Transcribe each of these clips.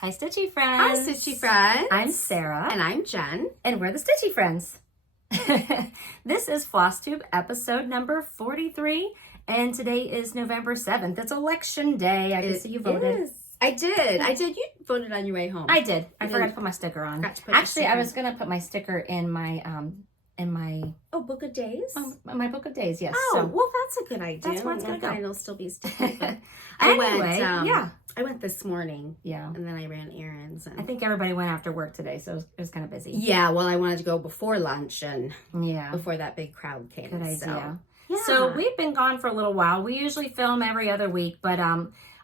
Hi, Stitchy friends. Hi, Stitchy friends. I'm Sarah. And I'm Jen. And we're the Stitchy friends. This is Flosstube episode number 43. And today is November 7th. It's election day. I can see you voted. Is. I did. You voted on your way home. I did. I forgot to put my sticker on. Actually, I was going to put my sticker in my book of days. My book of days. Yes. Oh, well, that's a good idea. That's where it's going to go. It'll still be sticky. But I went this morning. Yeah. And then I ran errands. And I think everybody went after work today, so it was kind of busy. Yeah. Well, I wanted to go before lunch and yeah, before that big crowd came. Good idea. So, yeah. So we've been gone for a little while. We usually film every other week, but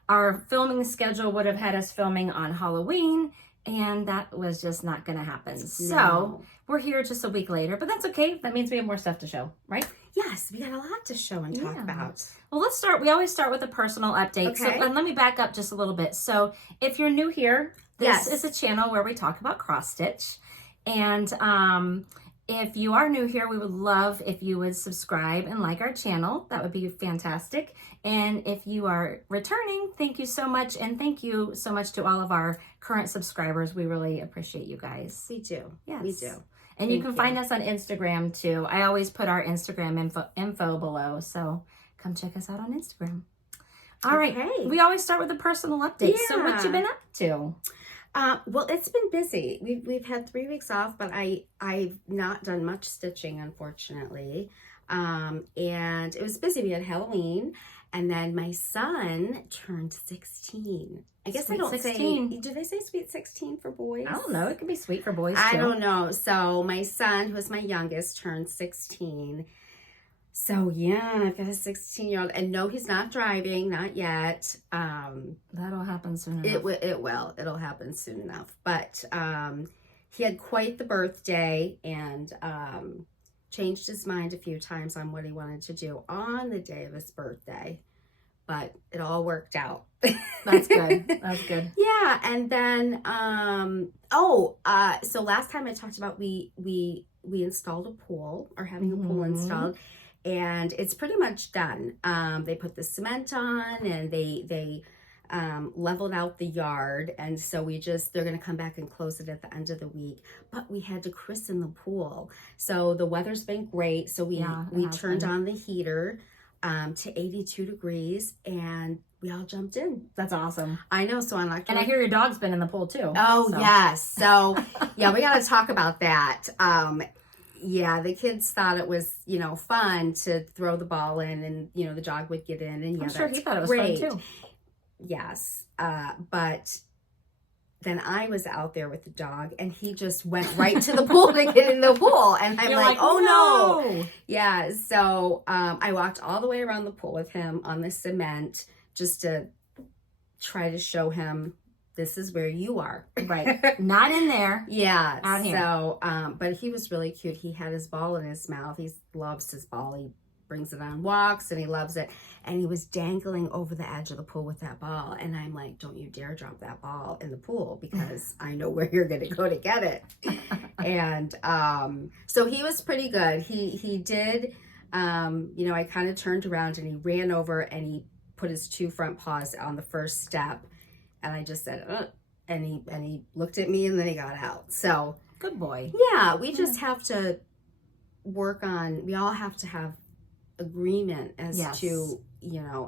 our filming schedule would have had us filming on Halloween, and that was just not going to happen. No. So we're here just a week later, but that's okay. That means we have more stuff to show, right? Yes, we got a lot to show and talk about. Well, let's start. We always start with a personal update. Okay. So let me back up just a little bit. So if you're new here, this is a channel where we talk about cross stitch. And if you are new here, we would love if you would subscribe and like our channel. That would be fantastic. And if you are returning, thank you so much. And thank you so much to all of our current subscribers. We really appreciate you guys. We do. Yes. We do. And you can find us on Instagram too. I always put our Instagram info below. So come check us out on Instagram. All right. We always start with a personal update. Yeah. So what you been up to? Well, it's been busy. We've had 3 weeks off, but I've not done much stitching, unfortunately. And it was busy. We had Halloween, and then my son turned 16. I guess Sweet I don't 16. say. Do they say sweet 16 for boys? I don't know. It could be sweet for boys too. I don't know. So my son, who is my youngest, turned 16. So yeah, I've got a 16-year-old, and no, he's not driving, not yet. That'll happen soon enough. It will. It'll happen soon enough. But he had quite the birthday and changed his mind a few times on what he wanted to do on the day of his birthday. But it all worked out. That's good. That's good. Yeah, and then so last time I talked about we installed a pool, or having a pool installed. And it's pretty much done. They put the cement on, and they leveled out the yard. And so they're going to come back and close it at the end of the week. But we had to christen the pool. So the weather's been great. So we turned on the heater to 82 degrees, and we all jumped in. That's awesome. I know. So I'm like, and I hear your dog's been in the pool too. Oh, so. Yes. So yeah, we got to talk about that. Yeah, the kids thought it was, fun to throw the ball in, and, the dog would get in. And yeah, I'm sure he thought it was great. fun too. Yes. But then I was out there with the dog, and he just went right to the pool to get in the pool. And I'm like, oh no. Yeah. So I walked all the way around the pool with him on the cement just to try to show him, this is where you are. Right. Not in there. Yeah. Out here. So, but he was really cute. He had his ball in his mouth. He loves his ball. He brings it on walks, and he loves it. And he was dangling over the edge of the pool with that ball. And I'm like, don't you dare drop that ball in the pool, because I know where you're going to go to get it. And so he was pretty good. He did, I kind of turned around, and he ran over, and he put his 2 front paws on the first step. And I just said, and he looked at me, and then he got out. So good boy. Yeah, we just have to work on. We all have to have agreement as to,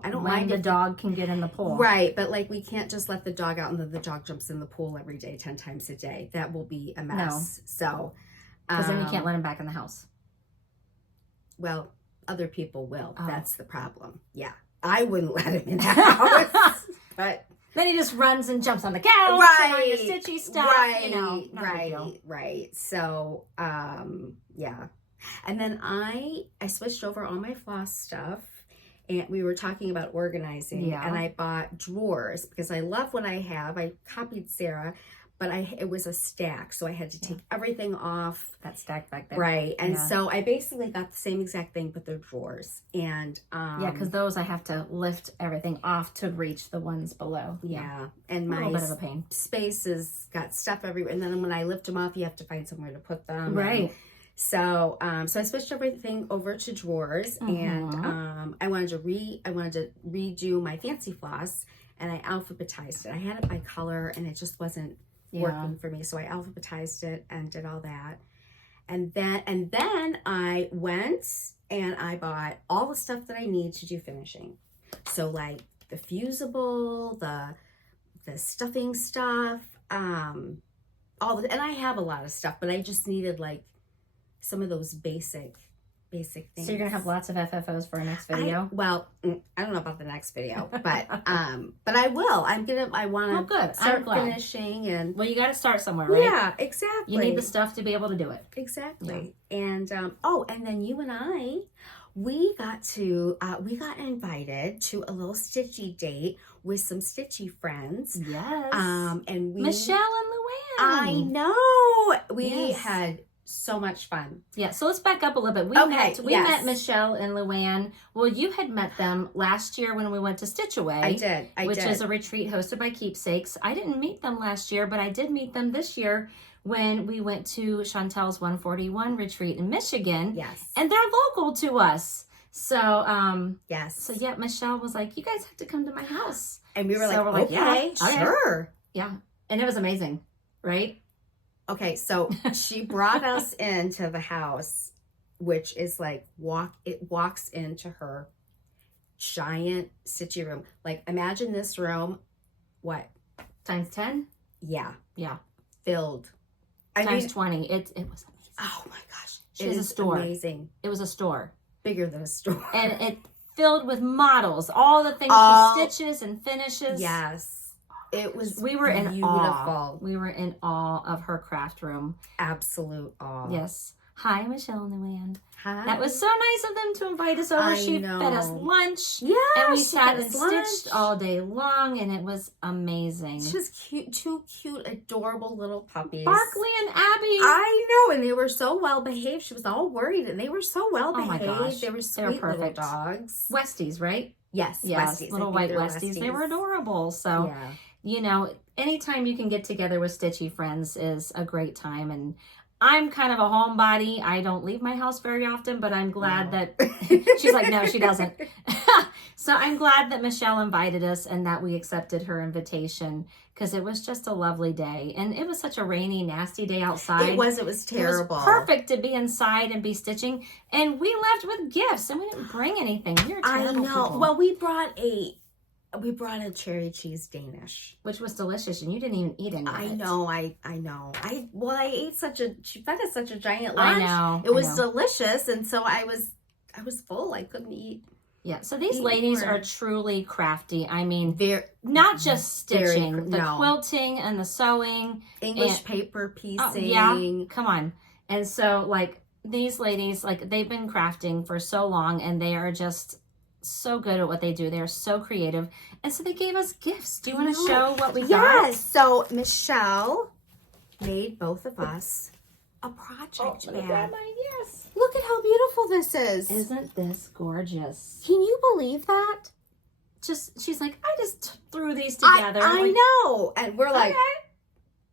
I don't mind the dog can get in the pool, right? But we can't just let the dog out, and then the dog jumps in the pool every day, 10 times a day. That will be a mess. No. So because then you can't let him back in the house. Well, other people will. Oh. That's the problem. Yeah, I wouldn't let him in the house, but. Then he just runs and jumps on the couch, right? And on your stitchy stuff, right. So, yeah. And then I switched over all my floss stuff, and we were talking about organizing. Yeah. And I bought drawers because I love what I have. I copied Sarah, but it was a stack, so I had to take everything off that stack back there, right? And so I basically got the same exact thing, but they're drawers. And because those I have to lift everything off to reach the ones below. Yeah, and my a little bit of a pain. Space has got stuff everywhere, and then when I lift them off, you have to find somewhere to put them. Right. So I switched everything over to drawers, and I wanted to redo my fancy floss. and I alphabetized it. I had it by color, and it just wasn't working for me. So I alphabetized it and did all that. And then I went and I bought all the stuff that I need to do finishing. So like the fusible, the stuffing stuff, and I have a lot of stuff, but I just needed like some of those basic things. So you're gonna have lots of FFOs for our next video? I don't know about the next video, but I will. I want to start finishing, and well, you got to start somewhere, right? Yeah, exactly. You need the stuff to be able to do it. Exactly. Yeah. And and then you and I, we got invited to a little stitchy date with some stitchy friends. Yes. And Michelle and Luann. I know. We had so much fun. Yeah, so let's back up a little bit. We met Michelle and Luann. Well, you had met them last year when we went to Stitch Away. I did. Which is a retreat hosted by Keepsakes. I didn't meet them last year, but I did meet them this year when we went to Chantel's 141 retreat in Michigan. Yes. And they're local to us. So, yes. So, yeah, Michelle was like, you guys have to come to my house. And we were like, okay, sure. Yeah. And it was amazing, right? Okay, so she brought us into the house, which is like, it walks into her giant stitchy room. Like, imagine this room, what? Times 10? Yeah. Yeah. Filled. Times 20. It was amazing. Oh my gosh. It was a store. Amazing. It was a store. Bigger than a store. And it filled with models, all the things she stitches and finishes. Yes. It was We were beautiful. in awe. We were in awe of her craft room. Absolute awe. Yes. Hi, Michelle and Luann. Hi. That was so nice of them to invite us over. She fed us lunch. Yeah. And we sat and stitched all day long, and it was amazing. She was cute, two cute, adorable little puppies. Barkley and Abby. I know, and they were so well behaved. She was all worried, and they were so well behaved. Oh my gosh. They were sweet little dogs. Westies, right? Yes, Westies. Little white Westies. They were adorable. So, you know, anytime you can get together with stitchy friends is a great time. And I'm kind of a homebody. I don't leave my house very often, but I'm glad that she's like, no, she doesn't. So I'm glad that Michelle invited us and that we accepted her invitation, because it was just a lovely day. And it was such a rainy, nasty day outside. It was terrible. It was perfect to be inside and be stitching. And we left with gifts and we didn't bring anything. We were terrible people. Well, we brought a cherry cheese Danish, which was delicious, and you didn't even eat any of it. I know. I ate she fed us such a giant lunch. I know. It was delicious, and so I was full. I couldn't eat. Yeah, so these ladies are truly crafty. I mean, they're not just stitching, the quilting and the sewing. English paper piecing. Yeah, come on. And so, like, these ladies, like, they've been crafting for so long, and they are just so good at what they do. They're so creative. And so they gave us gifts. Do you want to show what we got? Yes. So Michelle made both of us a project bag. Yes. Look at how beautiful this is. Isn't this gorgeous? Can you believe that? She's like, I just threw these together. I know. And we're like,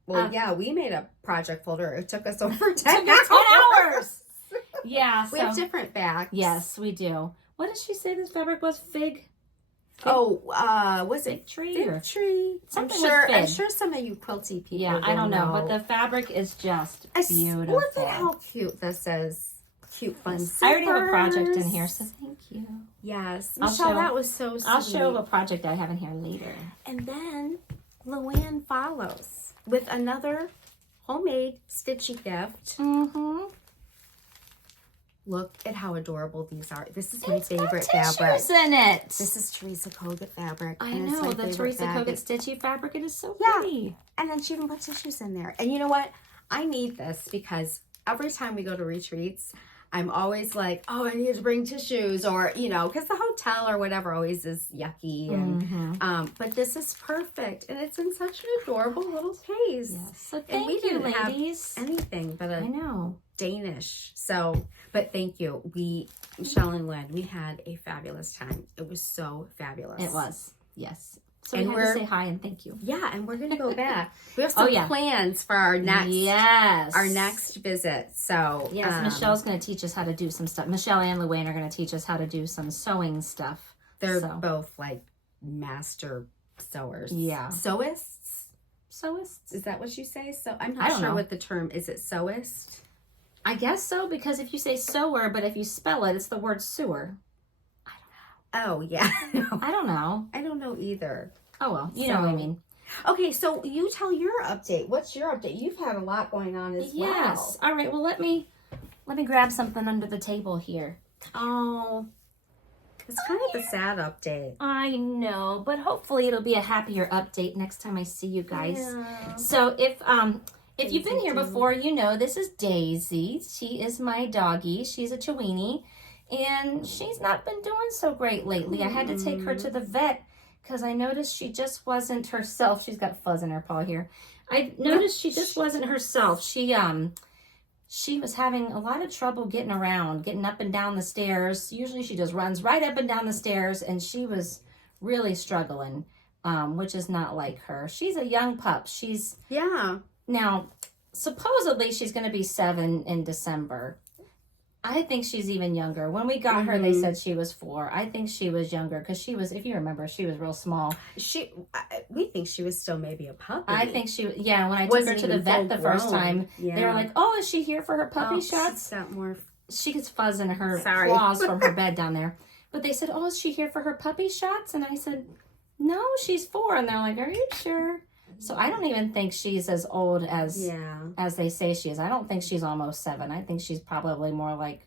well, yeah, we made a project folder. It took us over 10 hours. Yeah. We have different bags. Yes, we do. What did she say this fabric was? Fig? Was it fig tree? Fig tree. Something I'm sure some of you quilty people. Yeah, I don't know, but the fabric is just beautiful. Look at how cute this is. Cute, fun. Zippers. I already have a project in here, so thank you. Yes, Michelle, that was so sweet. I'll show a project I have in here later. And then Luann follows with another homemade stitchy gift. Mm-hmm. Look at how adorable these are. This is my favorite fabric. Tissues in it. This is Teresa Kogut fabric. I know, the Teresa Kogut stitchy fabric. It is so pretty. And then she even put tissues in there. And you know what? I need this because every time we go to retreats, I'm always like, oh, I need to bring tissues, or, you know, because the hotel or whatever always is yucky. And but this is perfect. And it's in such an adorable little case. Yes. So and we didn't ladies. have anything but I know. Danish. So, but thank you. Michelle and Lynn, we had a fabulous time. It was so fabulous. It was. Yes. So we had to say hi and thank you. Yeah, and we're gonna go back. We have some plans for our next visit. So yes, Michelle's gonna teach us how to do some stuff. Michelle and Luann are gonna teach us how to do some sewing stuff. They're both like master sewers. Yeah. Sewists? Sewists? Is that what you say? So I'm I not don't sure know. what the term is. It sewist? I guess so, because if you say sewer, but if you spell it, it's the word sewer. Oh, yeah. No. I don't know. I don't know either. Oh, well, you know what I mean. Okay, so you tell your update. What's your update? You've had a lot going on as well. Yes. All right, well, let me grab something under the table here. Oh, it's kind of a sad update. I know, but hopefully it'll be a happier update next time I see you guys. Yeah. So if you've been here before, you know this is Daisy. She is my doggie. She's a Chiweenie, and she's not been doing so great lately. I had to take her to the vet because I noticed she just wasn't herself. She's got fuzz in her paw here. I noticed she just wasn't herself. She was having a lot of trouble getting around, getting up and down the stairs. Usually she just runs right up and down the stairs, and she was really struggling, which is not like her. She's a young pup. Now, supposedly she's going to be 7 in December. I think she's even younger. When we got her, they said she was 4. I think she was younger because she was, if you remember, she was real small. We think she was still maybe a puppy. I think she, yeah, when I took her to the vet the first time, they were like, oh, is she here for her puppy shots? She gets fuzz in her claws from her bed down there. But they said, oh, is she here for her puppy shots? And I said, no, she's 4. And they're like, are you sure? So I don't even think she's as old as they say she is. I don't think she's almost 7. I think she's probably more like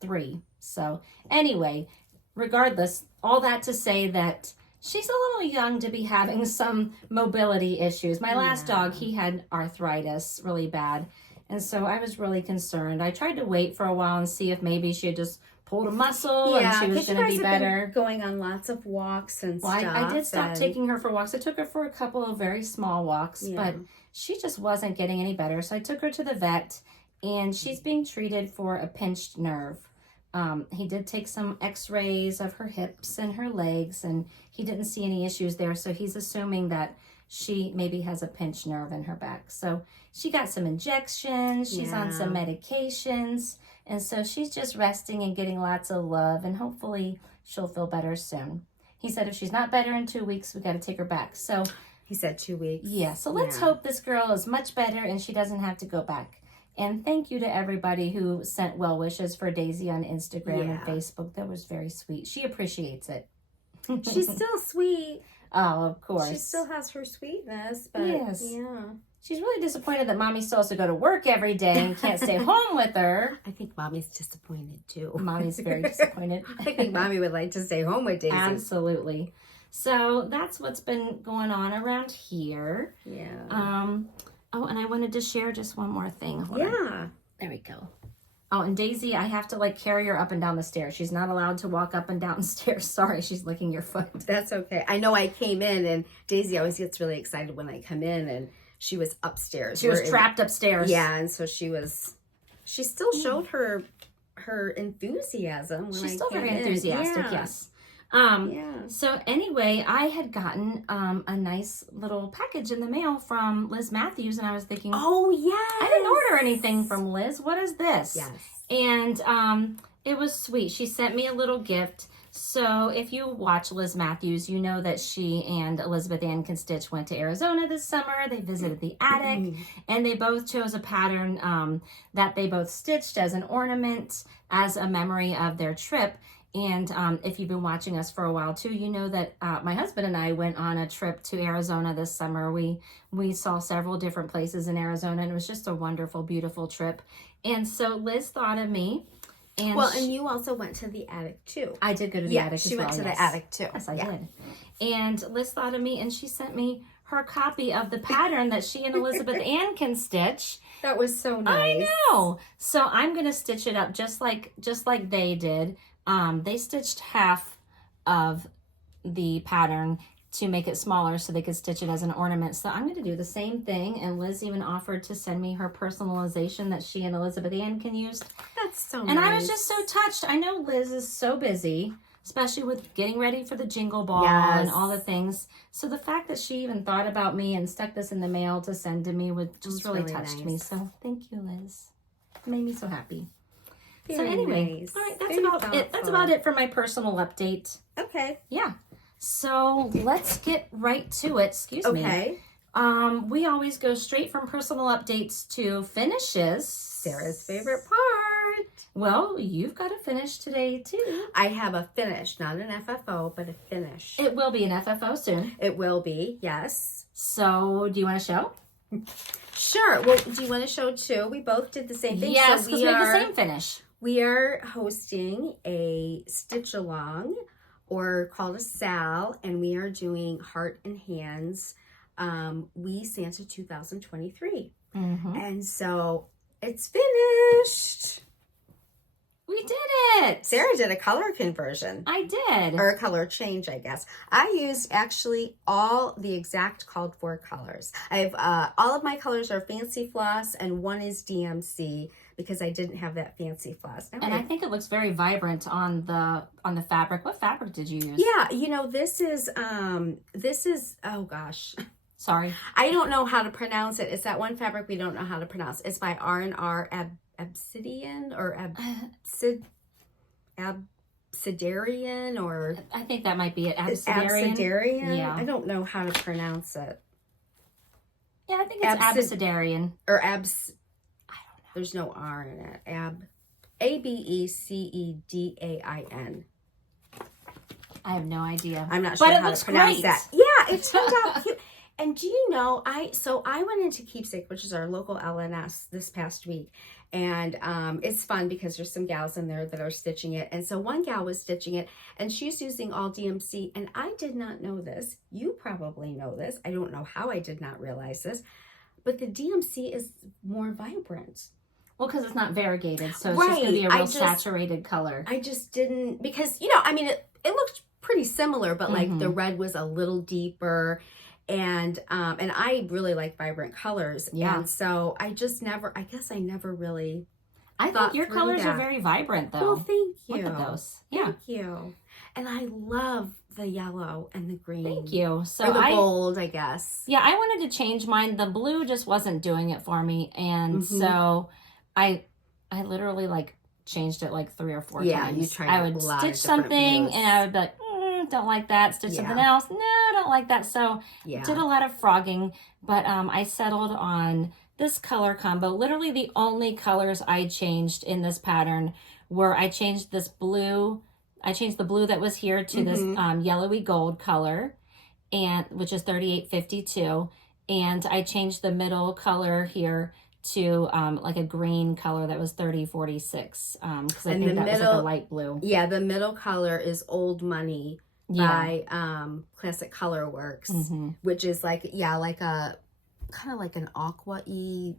3. So anyway, regardless, all that to say that she's a little young to be having some mobility issues. My last dog, he had arthritis really bad. And so I was really concerned. I tried to wait for a while and see if maybe she had just pulled a muscle and she was going to be better. Going on lots of walks and stuff. I did stop taking her for walks. I took her for a couple of very small walks, but she just wasn't getting any better. So I took her to the vet, and she's being treated for a pinched nerve. He did take some x-rays of her hips and her legs, and he didn't see any issues there. So he's assuming that she maybe has a pinched nerve in her back. So she got some injections. She's on some medications. And so she's just resting and getting lots of love, and hopefully she'll feel better soon. He said if she's not better in 2 weeks, we got to take her back. So he said 2 weeks. Yeah, so let's hope this girl is much better and she doesn't have to go back. And thank you to everybody who sent well wishes for Daisy on Instagram and Facebook. That was very sweet. She appreciates it. She's still sweet. Oh, of course. She still has her sweetness, but she's really disappointed that Mommy still has to go to work every day and can't stay home with her. I think Mommy's disappointed too. Mommy's very disappointed. I think Mommy would like to stay home with Daisy. Absolutely. So that's what's been going on around here. Yeah. Oh, and I wanted to share just one more thing. Hold on. There we go. Oh, and Daisy, I have to carry her up and down the stairs. She's not allowed to walk up and down stairs. Sorry, she's licking your foot. That's okay. I know I came in, and Daisy always gets really excited when I come in, and she was upstairs. She was trapped upstairs. Yeah, and so she still showed her enthusiasm when She's still very enthusiastic, yes. So anyway, I had gotten a nice little package in the mail from Liz Matthews, and I was thinking, oh yes, I didn't order anything from Liz. What is this? Yes. And it was sweet. She sent me a little gift. So if you watch Liz Matthews, you know that she and Elizabeth Ann Constitch went to Arizona this summer. They visited the attic, and they both chose a pattern that they both stitched as an ornament, as a memory of their trip. And if you've been watching us for a while too, you know that my husband and I went on a trip to Arizona this summer. We saw several different places in Arizona, and it was just a wonderful, beautiful trip. And so Liz thought of me. And and you also went to the attic too. I did go to the attic as well. She went to the attic too. Yes, I did. And Liz thought of me, and she sent me her copy of the pattern that she and Elizabeth Ann can stitch. That was so nice. I know. So I'm going to stitch it up just like they did. They stitched half of the pattern to make it smaller so they could stitch it as an ornament. So I'm going to do the same thing. And Liz even offered to send me her personalization that she and Elizabeth Ann can use. That's so nice. And I was just so touched. I know Liz is so busy, especially with getting ready for the Jingle Ball and all the things. So the fact that she even thought about me and stuck this in the mail to send to me just really touched me. So thank you, Liz. It made me so happy. Very so anyway, nice. all right, that's about it. That's about it for my personal update. Okay. Yeah. So let's get right to it. Excuse me. Okay. We always go straight from personal updates to finishes. Sarah's favorite part. Well, you've got a finish today too. I have a finish, not an FFO, but a finish. It will be an FFO soon. It will be, yes. So, do you want to show? Sure. Well, do you want to show too? We both did the same thing. Yes, so because we have the same finish. We are hosting a stitch along, or called a SAL, and we are doing Heart and Hands We Santa 2023. And so it's finished. We did it. Sarah did a color conversion. I did. Or a color change, I guess. I used actually all the exact called for colors. I have all of my colors are fancy floss, and one is DMC because I didn't have that fancy floss. And I think it looks very vibrant on the fabric. What fabric did you use? Yeah, you know, this is oh gosh. Sorry. I don't know how to pronounce it. It's that one fabric we don't know how to pronounce. It's by R&R Obsidian or Absidarian, or I think that might be it. Absidarian. Absidarian? Yeah. I don't know how to pronounce it. Yeah, I think it's Absidarian. Or abs. I don't know. There's no R in it. Abecedain. I have no idea. I'm not sure how to pronounce that. Yeah, it turned out cute. And do you know, I went into Keepsake, which is our local LNS, this past week. And it's fun because there's some gals in there that are stitching it. And so one gal was stitching it, and she's using all DMC. And I did not know this. You probably know this. I don't know how I did not realize this. But the DMC is more vibrant. Well, because it's not variegated. So it's just going to be a real saturated color. I just didn't, because, you know, I mean, it looked pretty similar, but like the red was a little deeper. And I really like vibrant colors. Yeah. And so I never really I think your colors are very vibrant though. Well, thank you. Look at those. Yeah. Thank you. And I love the yellow and the green. Thank you. So or the gold, I guess. Yeah, I wanted to change mine. The blue just wasn't doing it for me. And so I literally like changed it like 3 or 4 times. Yeah, you tried I would stitch something and I would be like, don't like that. Stitch something else. No, don't like that. So did a lot of frogging, but I settled on this color combo. Literally the only colors I changed in this pattern were I changed this blue. I changed the blue that was here to this yellowy gold color, and which is 3852. And I changed the middle color here to like a green color that was 3046. Because I think that was like a light blue. Yeah, the middle color is Old Money by Classic Color Works, which is like like a kind of like an aqua-y,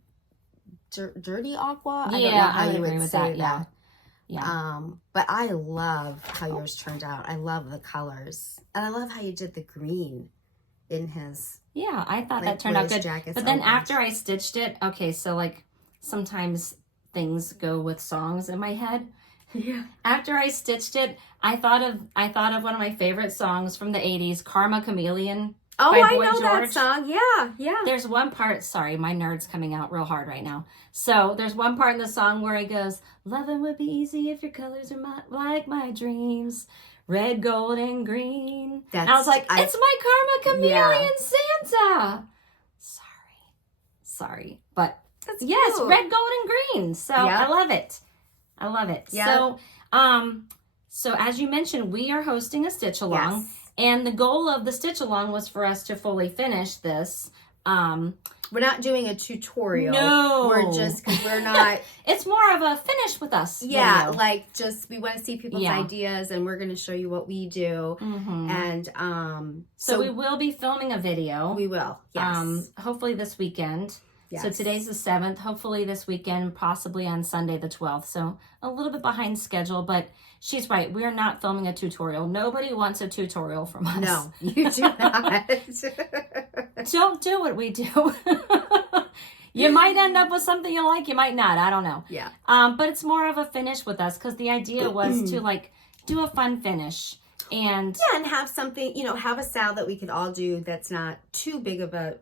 dirty aqua. I don't know how you would say that. Yeah. But I love how yours turned out. I love the colors, and I love how you did the green in his. Yeah, I thought that turned out good. But then after I stitched it, okay, so like sometimes things go with songs in my head. Yeah. After I stitched it, I thought of one of my favorite songs from the 80s, Karma Chameleon. Oh, I know that song. Yeah, yeah. There's one part, sorry, my nerd's coming out real hard right now. So there's one part in the song where it goes, loving would be easy if your colors are like my dreams. Red, gold, and green. And I was like, it's my Karma Chameleon Santa. Sorry. But that's yes, cute. red, gold, and green. So I love it. I love it. Yep. So as you mentioned, we are hosting a stitch along. Yes. And the goal of the stitch along was for us to fully finish this. We're not doing a tutorial. No. We're just, because we're not. It's more of a finish with us. Yeah, video. Like just, we want to see people's ideas, and we're going to show you what we do. And so we will be filming a video. We will, yes. Hopefully this weekend. Yes. So today's the 7th. Hopefully this weekend, possibly on Sunday the 12th. So a little bit behind schedule, but she's right. We are not filming a tutorial. Nobody wants a tutorial from us. No, you do not. Don't do what we do. You might end up with something you like. You might not. I don't know. Yeah. But it's more of a finish with us because the idea was to like do a fun finish. And and have something, have a SAL that we could all do that's not too big of a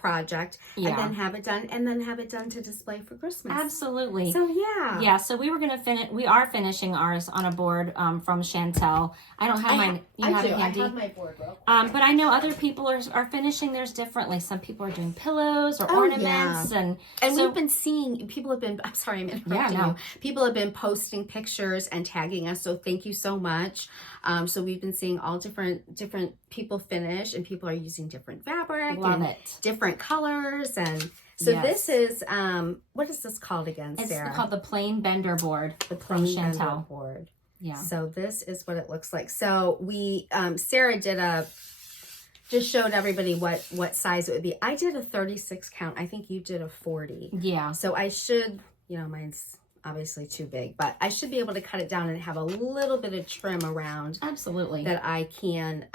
project, and then have it done, to display for Christmas. Absolutely. So yeah. Yeah, so we are finishing ours on a board from Chantel. I don't have mine. You have it handy? I have my board, bro. But I know other people are finishing theirs differently. Some people are doing pillows or ornaments. And so, we've been seeing, people have been, I'm sorry, I'm interrupting you. People have been posting pictures and tagging us, so thank you so much. So we've been seeing all different people finish, and people are using different fabric. Love it. Different colors, and so this is, what is this called again, Sarah? It's called the Plain Bender board. The Plain Bender board. Yeah. So this is what it looks like. So we, Sarah just showed everybody what size it would be. I did a 36 count. I think you did a 40. Yeah. So I should, mine's obviously too big, but I should be able to cut it down and have a little bit of trim around. Absolutely. That I can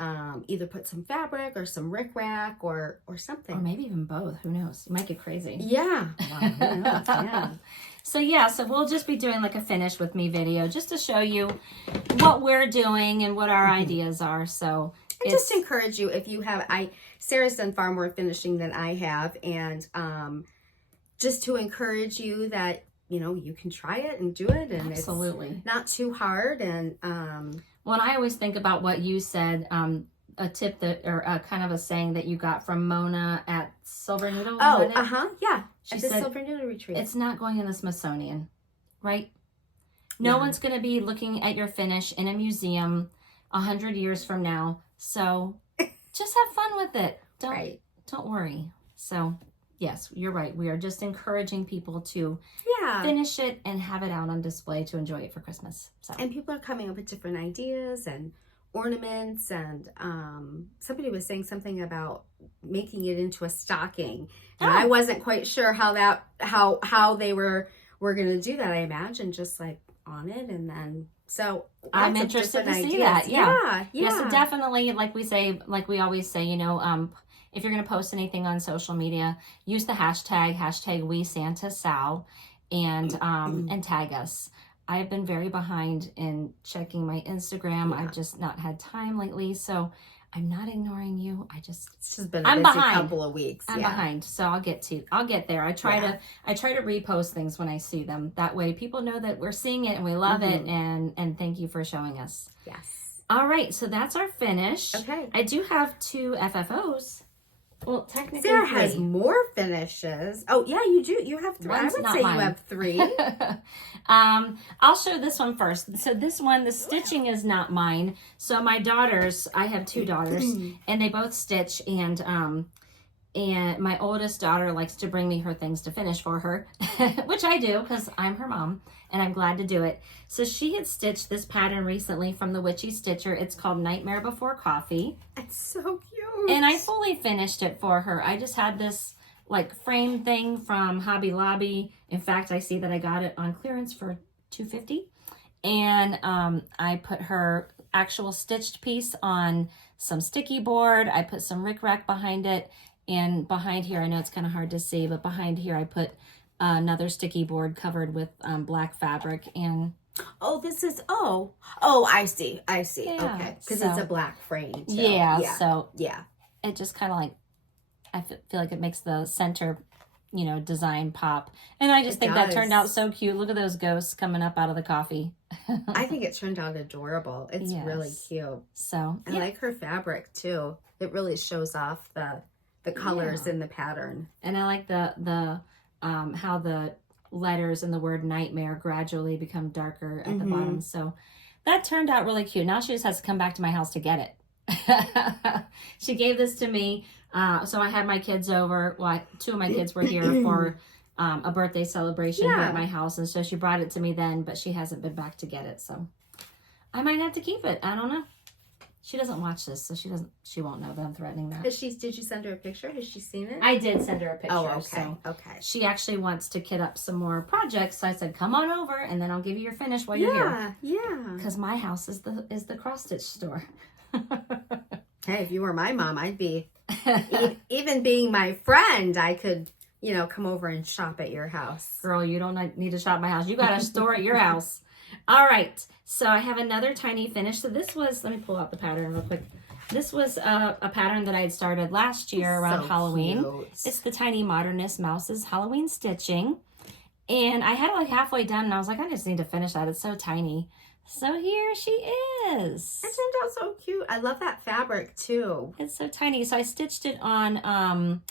either put some fabric or some rickrack or something. Or maybe even both. Who knows? You might get crazy. Yeah. Wow, who knows? Yeah. So we'll just be doing like a finish with me video just to show you what we're doing and what our ideas are. So I just encourage you, if you have, Sarah's done far more finishing than I have, and just to encourage you that, you can try it and do it, and absolutely, it's not too hard. And well, I always think about what you said, a tip or kind of a saying that you got from Mona at Silver Noodle. Yeah. She at said, the Silver Noodle retreat. It's not going in the Smithsonian, right? No one's going to be looking at your finish in a museum 100 years from now. So just have fun with it. Don't worry. So yes, you're right. We are just encouraging people to finish it and have it out on display to enjoy it for Christmas. So. And people are coming up with different ideas and ornaments, and somebody was saying something about making it into a stocking, and I wasn't quite sure how they were going to do that. I imagine just like on it, and then so I'm interested to see that. Yeah. So definitely, like we always say, if you're going to post anything on social media, use the hashtag #WeSantaSal and tag us. I have been very behind in checking my Instagram. I've just not had time lately, so I'm not ignoring you. It's just been a busy couple of weeks. I'm behind, so I'll get there. I try to repost things when I see them. That way people know that we're seeing it and we love it, and thank you for showing us. Yes. All right, so that's our finish. Okay. I do have 2 FFOs. Well, technically Sarah 3. has more finishes. Oh, yeah, you do. You have 3. One's I would not say mine. you have 3. I'll show this one first. So this one, the stitching is not mine. So my daughters, I have 2 daughters, and they both stitch, and my oldest daughter likes to bring me her things to finish for her, which I do because I'm her mom, and I'm glad to do it. So she had stitched this pattern recently from the Witchy Stitcher. It's called Nightmare Before Coffee. It's so cute. And I fully finished it for her. I just had this like frame thing from Hobby Lobby. In fact, I see that I got it on clearance for $2.50. And I put her actual stitched piece on some sticky board. I put some rickrack behind it. And behind here, I know it's kind of hard to see, but behind here I put another sticky board covered with black fabric. And I see. Yeah, okay, because it's a black frame too. So it just kind of like, I feel like it makes the center, design pop. And I just think that turned out so cute. Look at those ghosts coming up out of the coffee. I think it turned out adorable. It's really cute. So I like her fabric too. It really shows off the colors in the pattern. And I like the how the letters and the word nightmare gradually become darker at the bottom. So that turned out really cute. Now she just has to come back to my house to get it. She gave this to me. So I had my kids over. Well, 2 of my kids were here for a birthday celebration here at my house. And so she brought it to me then, but she hasn't been back to get it. So I might have to keep it. I don't know. She doesn't watch this, so she won't know that I'm threatening that. Did you send her a picture? Has she seen it? I did send her a picture. Oh, okay. So okay. She actually wants to kit up some more projects, so I said, "Come on over, and then I'll give you your finish while you're here." Yeah. Because my house is the cross stitch store. Hey, if you were my mom, I'd be even being my friend. I could, come over and shop at your house. Girl, you don't need to shop at my house. You got a store at your house. All right. So I have another tiny finish. So this was, let me pull out the pattern real quick. This was a pattern that I had started last year around Halloween. Cute. It's the Tiny Modernist Mouse's Halloween Stitching. And I had it like halfway done, and I was like, I just need to finish that. It's so tiny. So here she is. It turned out so cute. I love that fabric too. It's so tiny. So I stitched it on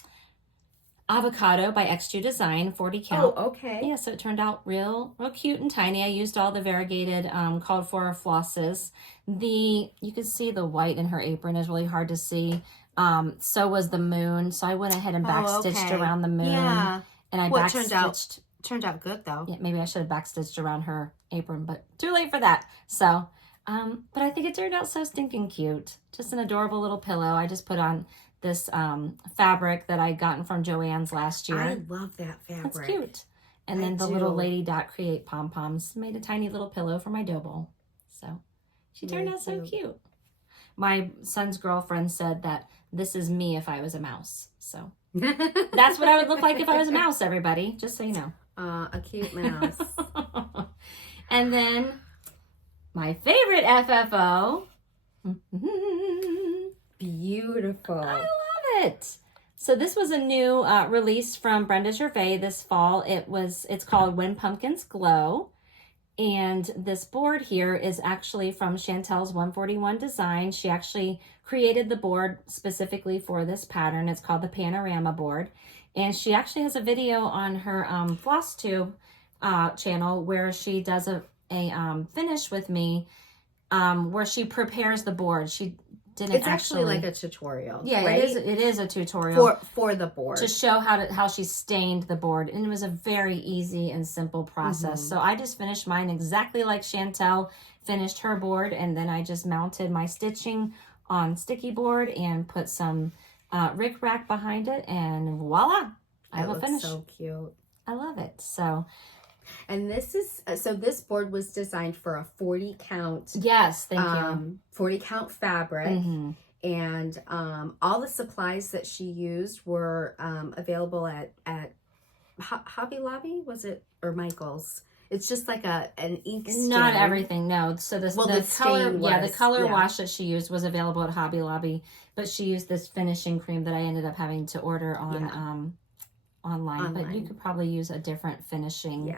Avocado by X2 Design, 40 count. Oh, okay. Yeah, so it turned out real cute and tiny. I used all the variegated called for flosses. You can see the white in her apron is really hard to see. So was the moon. So I went ahead and backstitched around the moon. Yeah. And I backstitched. Turned out good though. Yeah, maybe I should have backstitched around her apron, but too late for that. So, but I think it turned out so stinking cute. Just an adorable little pillow. I just put on this fabric that I'd gotten from Joann's last year. I love that fabric. It's cute. And then the little Lady Dot Create pom-poms made a tiny little pillow for my dough bowl. So she turned out so cute. My son's girlfriend said that this is me if I was a mouse. So that's what I would look like if I was a mouse, everybody. Just so you know. A cute mouse. And then my favorite FFO. Beautiful. I love it. So this was a new release from Brenda Gervais this fall. It's called When Pumpkins Glow. And this board here is actually from Chantel's 141 design. She actually created the board specifically for this pattern. It's called the Panorama board. And she actually has a video on her Flosstube channel where she does a finish with me where she prepares the board. She didn't It's actually like a tutorial. Yeah, right? it is a tutorial for the board to show how she stained the board, and it was a very easy and simple process. So I just finished mine exactly like Chantel finished her board, and then I just mounted my stitching on sticky board and put some rickrack behind it, and voila, I have a finish. So cute. I love it. So. And this is, so this board was designed for a 40 count. Yes, thank you. 40 count fabric. And all the supplies that she used were available at Hobby Lobby, was it? Or Michael's. It's just like an ink stain. Not everything, no. So the color, the color wash that she used was available at Hobby Lobby, but she used this finishing cream that I ended up having to order on online. But you could probably use a different finishing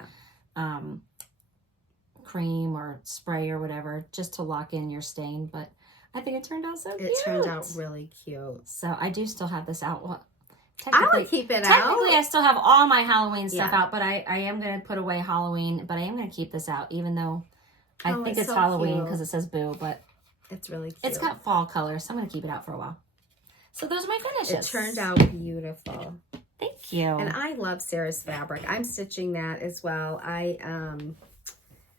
cream or spray or whatever just to lock in your stain. But I think it turned out so cute. It turned out really cute. So I do still have this out. Well, I would keep it out. Technically, I still have all my Halloween stuff out, but I am going to put away Halloween, but I am going to keep this out, even though I think it's so Halloween because it says boo, but it's really cute. It's got fall color, so I'm going to keep it out for a while. So those are my finishes. It turned out beautiful. Thank you. And I love Sarah's fabric. I'm stitching that as well. I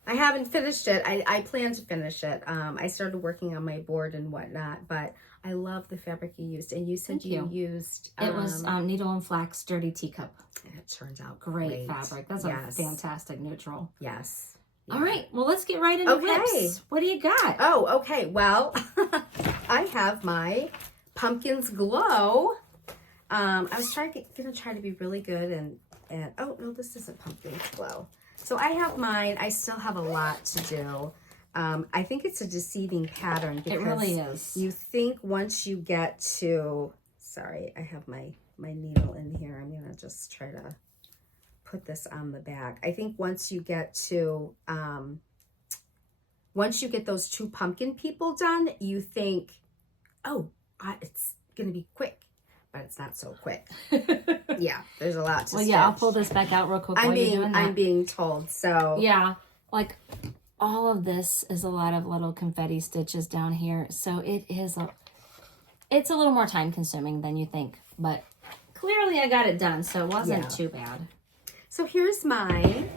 haven't finished it. I plan to finish it. I started working on my board and whatnot, but I love the fabric you used. And you said you used... it was Needle and Flax Dirty Teacup. It turns out great fabric. That's a fantastic neutral. Yes. Yeah. All right. Well, let's get right into whips. What do you got? Oh, okay. Well, I have my Pumpkins Glow. I was going to try to be really good and oh no, this isn't Pumpkins Glow. So I have mine. I still have a lot to do. I think it's a deceiving pattern because it really is. You think once you get to, sorry, I have my needle in here. I'm gonna just try to put this on the back. I think once you get to, once you get those two pumpkin people done, you think, oh, it's gonna be quick. But it's not so quick. Yeah, there's a lot to stitch. I'll pull this back out real quick. I'm being told. So yeah, like all of this is a lot of little confetti stitches down here. So it's a little more time consuming than you think, but clearly I got it done, so it wasn't too bad. So here's mine,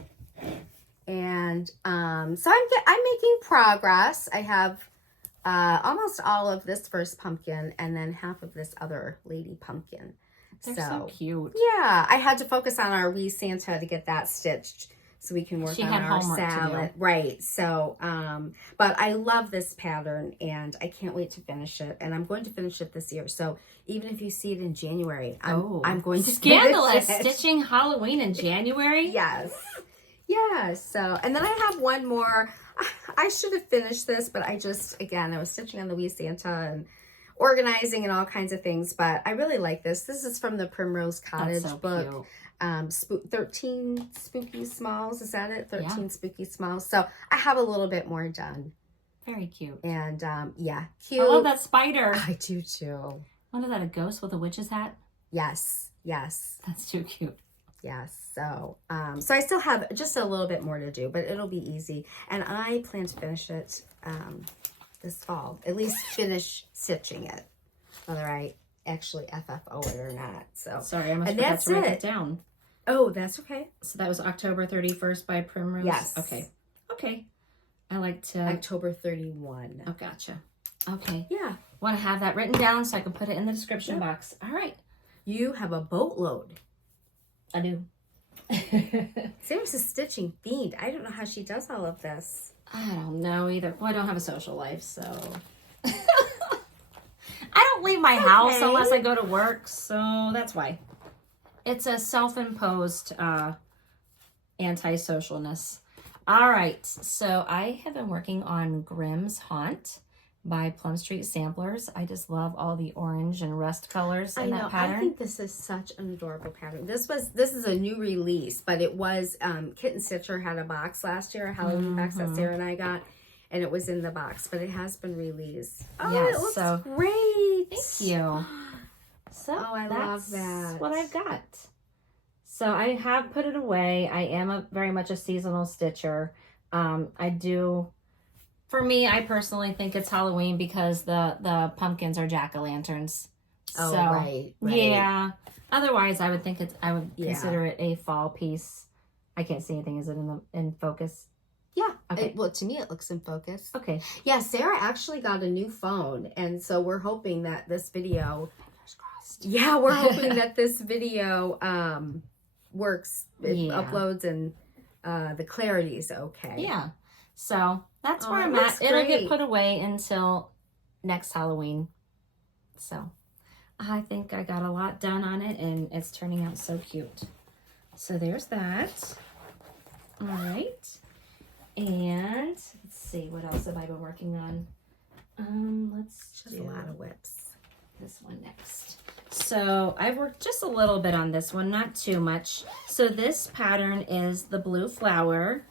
and so I'm making progress. I have almost all of this first pumpkin and then half of this other lady pumpkin. They're so cute. Yeah, I had to focus on our wee Santa to get that stitched so we can work on our salad. Right. So, but I love this pattern and I can't wait to finish it. And I'm going to finish it this year. So even if you see it in January, I'm going to scandalous finish it. Stitching Halloween in January. Yes. Yeah. So, and then I have one more. I should have finished this, but I was stitching on the wee Santa and organizing and all kinds of things. But I really like this. This is from the Primrose Cottage so book. Cute. 13 Spooky Smalls. Is that it? 13 Spooky Smalls. So I have a little bit more done. Very cute. And yeah, cute. I love that spider. I do too. What is that, a ghost with a witch's hat? Yes. Yes. That's too cute. Yes. So, so I still have just a little bit more to do, but it'll be easy. And I plan to finish it this fall. At least finish stitching it, whether I actually FFO it or not. So sorry, I must forgot to write it down. Oh, that's okay. So that was October 31st by Primrose? Yes. Okay. Okay. I like to... October 31. Oh, gotcha. Okay. Yeah. Want to have that written down so I can put it in the description box. All right. You have a boatload. I do. Sarah's a stitching fiend. I don't know how she does all of this. I don't know either. Well, I don't have a social life, so... I don't leave my house unless I go to work, so that's why. It's a self-imposed anti-socialness. All right, so I have been working on Grimm's Haunt by Plum Street Samplers. I just love all the orange and rust colors in that pattern. I think this is such an adorable pattern. This is a new release, but it was Kitten Stitcher had a box last year, a Halloween box that Sarah and I got, and it was in the box, but it has been released. Oh, yes, it looks so great. Thank you. So I love that. What I've got. So I have put it away. I am very much a seasonal stitcher. I do. For me, I personally think it's Halloween because the pumpkins are jack-o'-lanterns. Oh, so, right. Yeah. Otherwise, I would think I would consider it a fall piece. I can't see anything. Is it in focus? Yeah. Okay. Well, to me, it looks in focus. Okay. Yeah, Sarah actually got a new phone, and so we're hoping that this video... Fingers crossed. Yeah, we're hoping that this video works. It uploads and the clarity is okay. Yeah. So that's where I'm at. It'll get put away until next Halloween. So I think I got a lot done on it and it's turning out so cute. So there's that. All right. And let's see, what else have I been working on? Let's Just a lot of whips. This one next. So I've worked just a little bit on this one, not too much. So this pattern is the Blue Flower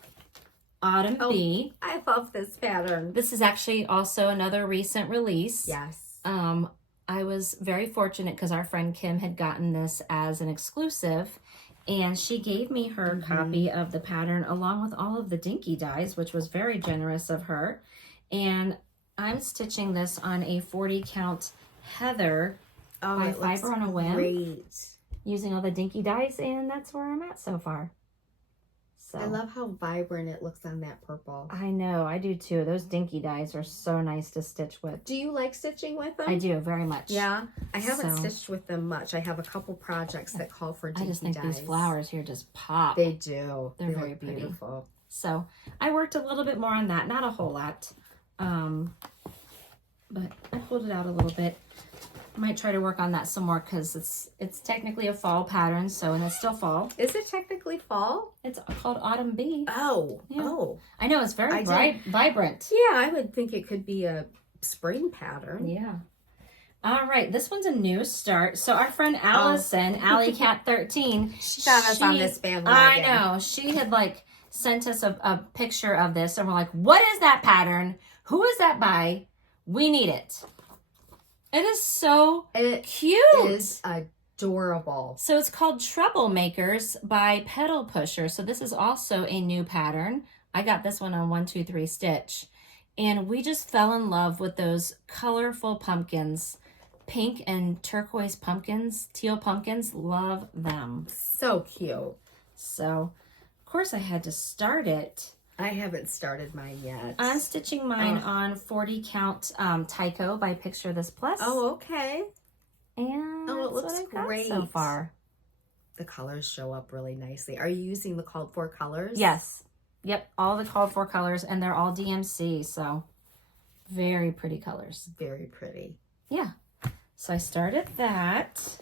Autumn Bee. I love this pattern. This is actually also another recent release. Yes. I was very fortunate because our friend Kim had gotten this as an exclusive, and she gave me her copy of the pattern along with all of the dinky dies, which was very generous of her. And I'm stitching this on a 40 count Heather by Fiber on a Whim. Great. Using all the dinky dies, and that's where I'm at so far. So I love how vibrant it looks on that purple. I know, I do too. Those dinky dies are so nice to stitch with. Do you like stitching with them? I do, very much. Yeah, I haven't stitched with them much. I have a couple projects that call for dinky dies. I just think these flowers here just pop. They do. They're very beautiful. Beautiful. So I worked a little bit more on that, not a whole lot, but I pulled it out a little bit. I might try to work on that some more because it's technically a fall pattern, so, and it's still fall. Is it technically fall? It's called Autumn Bee. Oh, yeah. Oh. I know, it's very bright, vibrant. Yeah, I would think it could be a spring pattern. Yeah. All right, this one's a new start. So our friend Allison, AllieCat13, she got us on this bandwagon. I know. She had sent us a picture of this, and we're like, what is that pattern? Who is that by? We need it. It is so cute. It is adorable. So it's called Troublemakers by Pedal Pusher. So this is also a new pattern. I got this one on 123 Stitch. And we just fell in love with those colorful pumpkins. Pink and turquoise pumpkins, teal pumpkins. Love them. So cute. So, of course, I had to start it. I haven't started mine yet. I'm stitching mine on 40 count Tycho by Picture This Plus. Oh, okay. And it looks great so far. The colors show up really nicely. Are you using the called for colors? Yes. Yep, all the called for colors, and they're all DMC, so very pretty colors. Very pretty. Yeah. So I started that.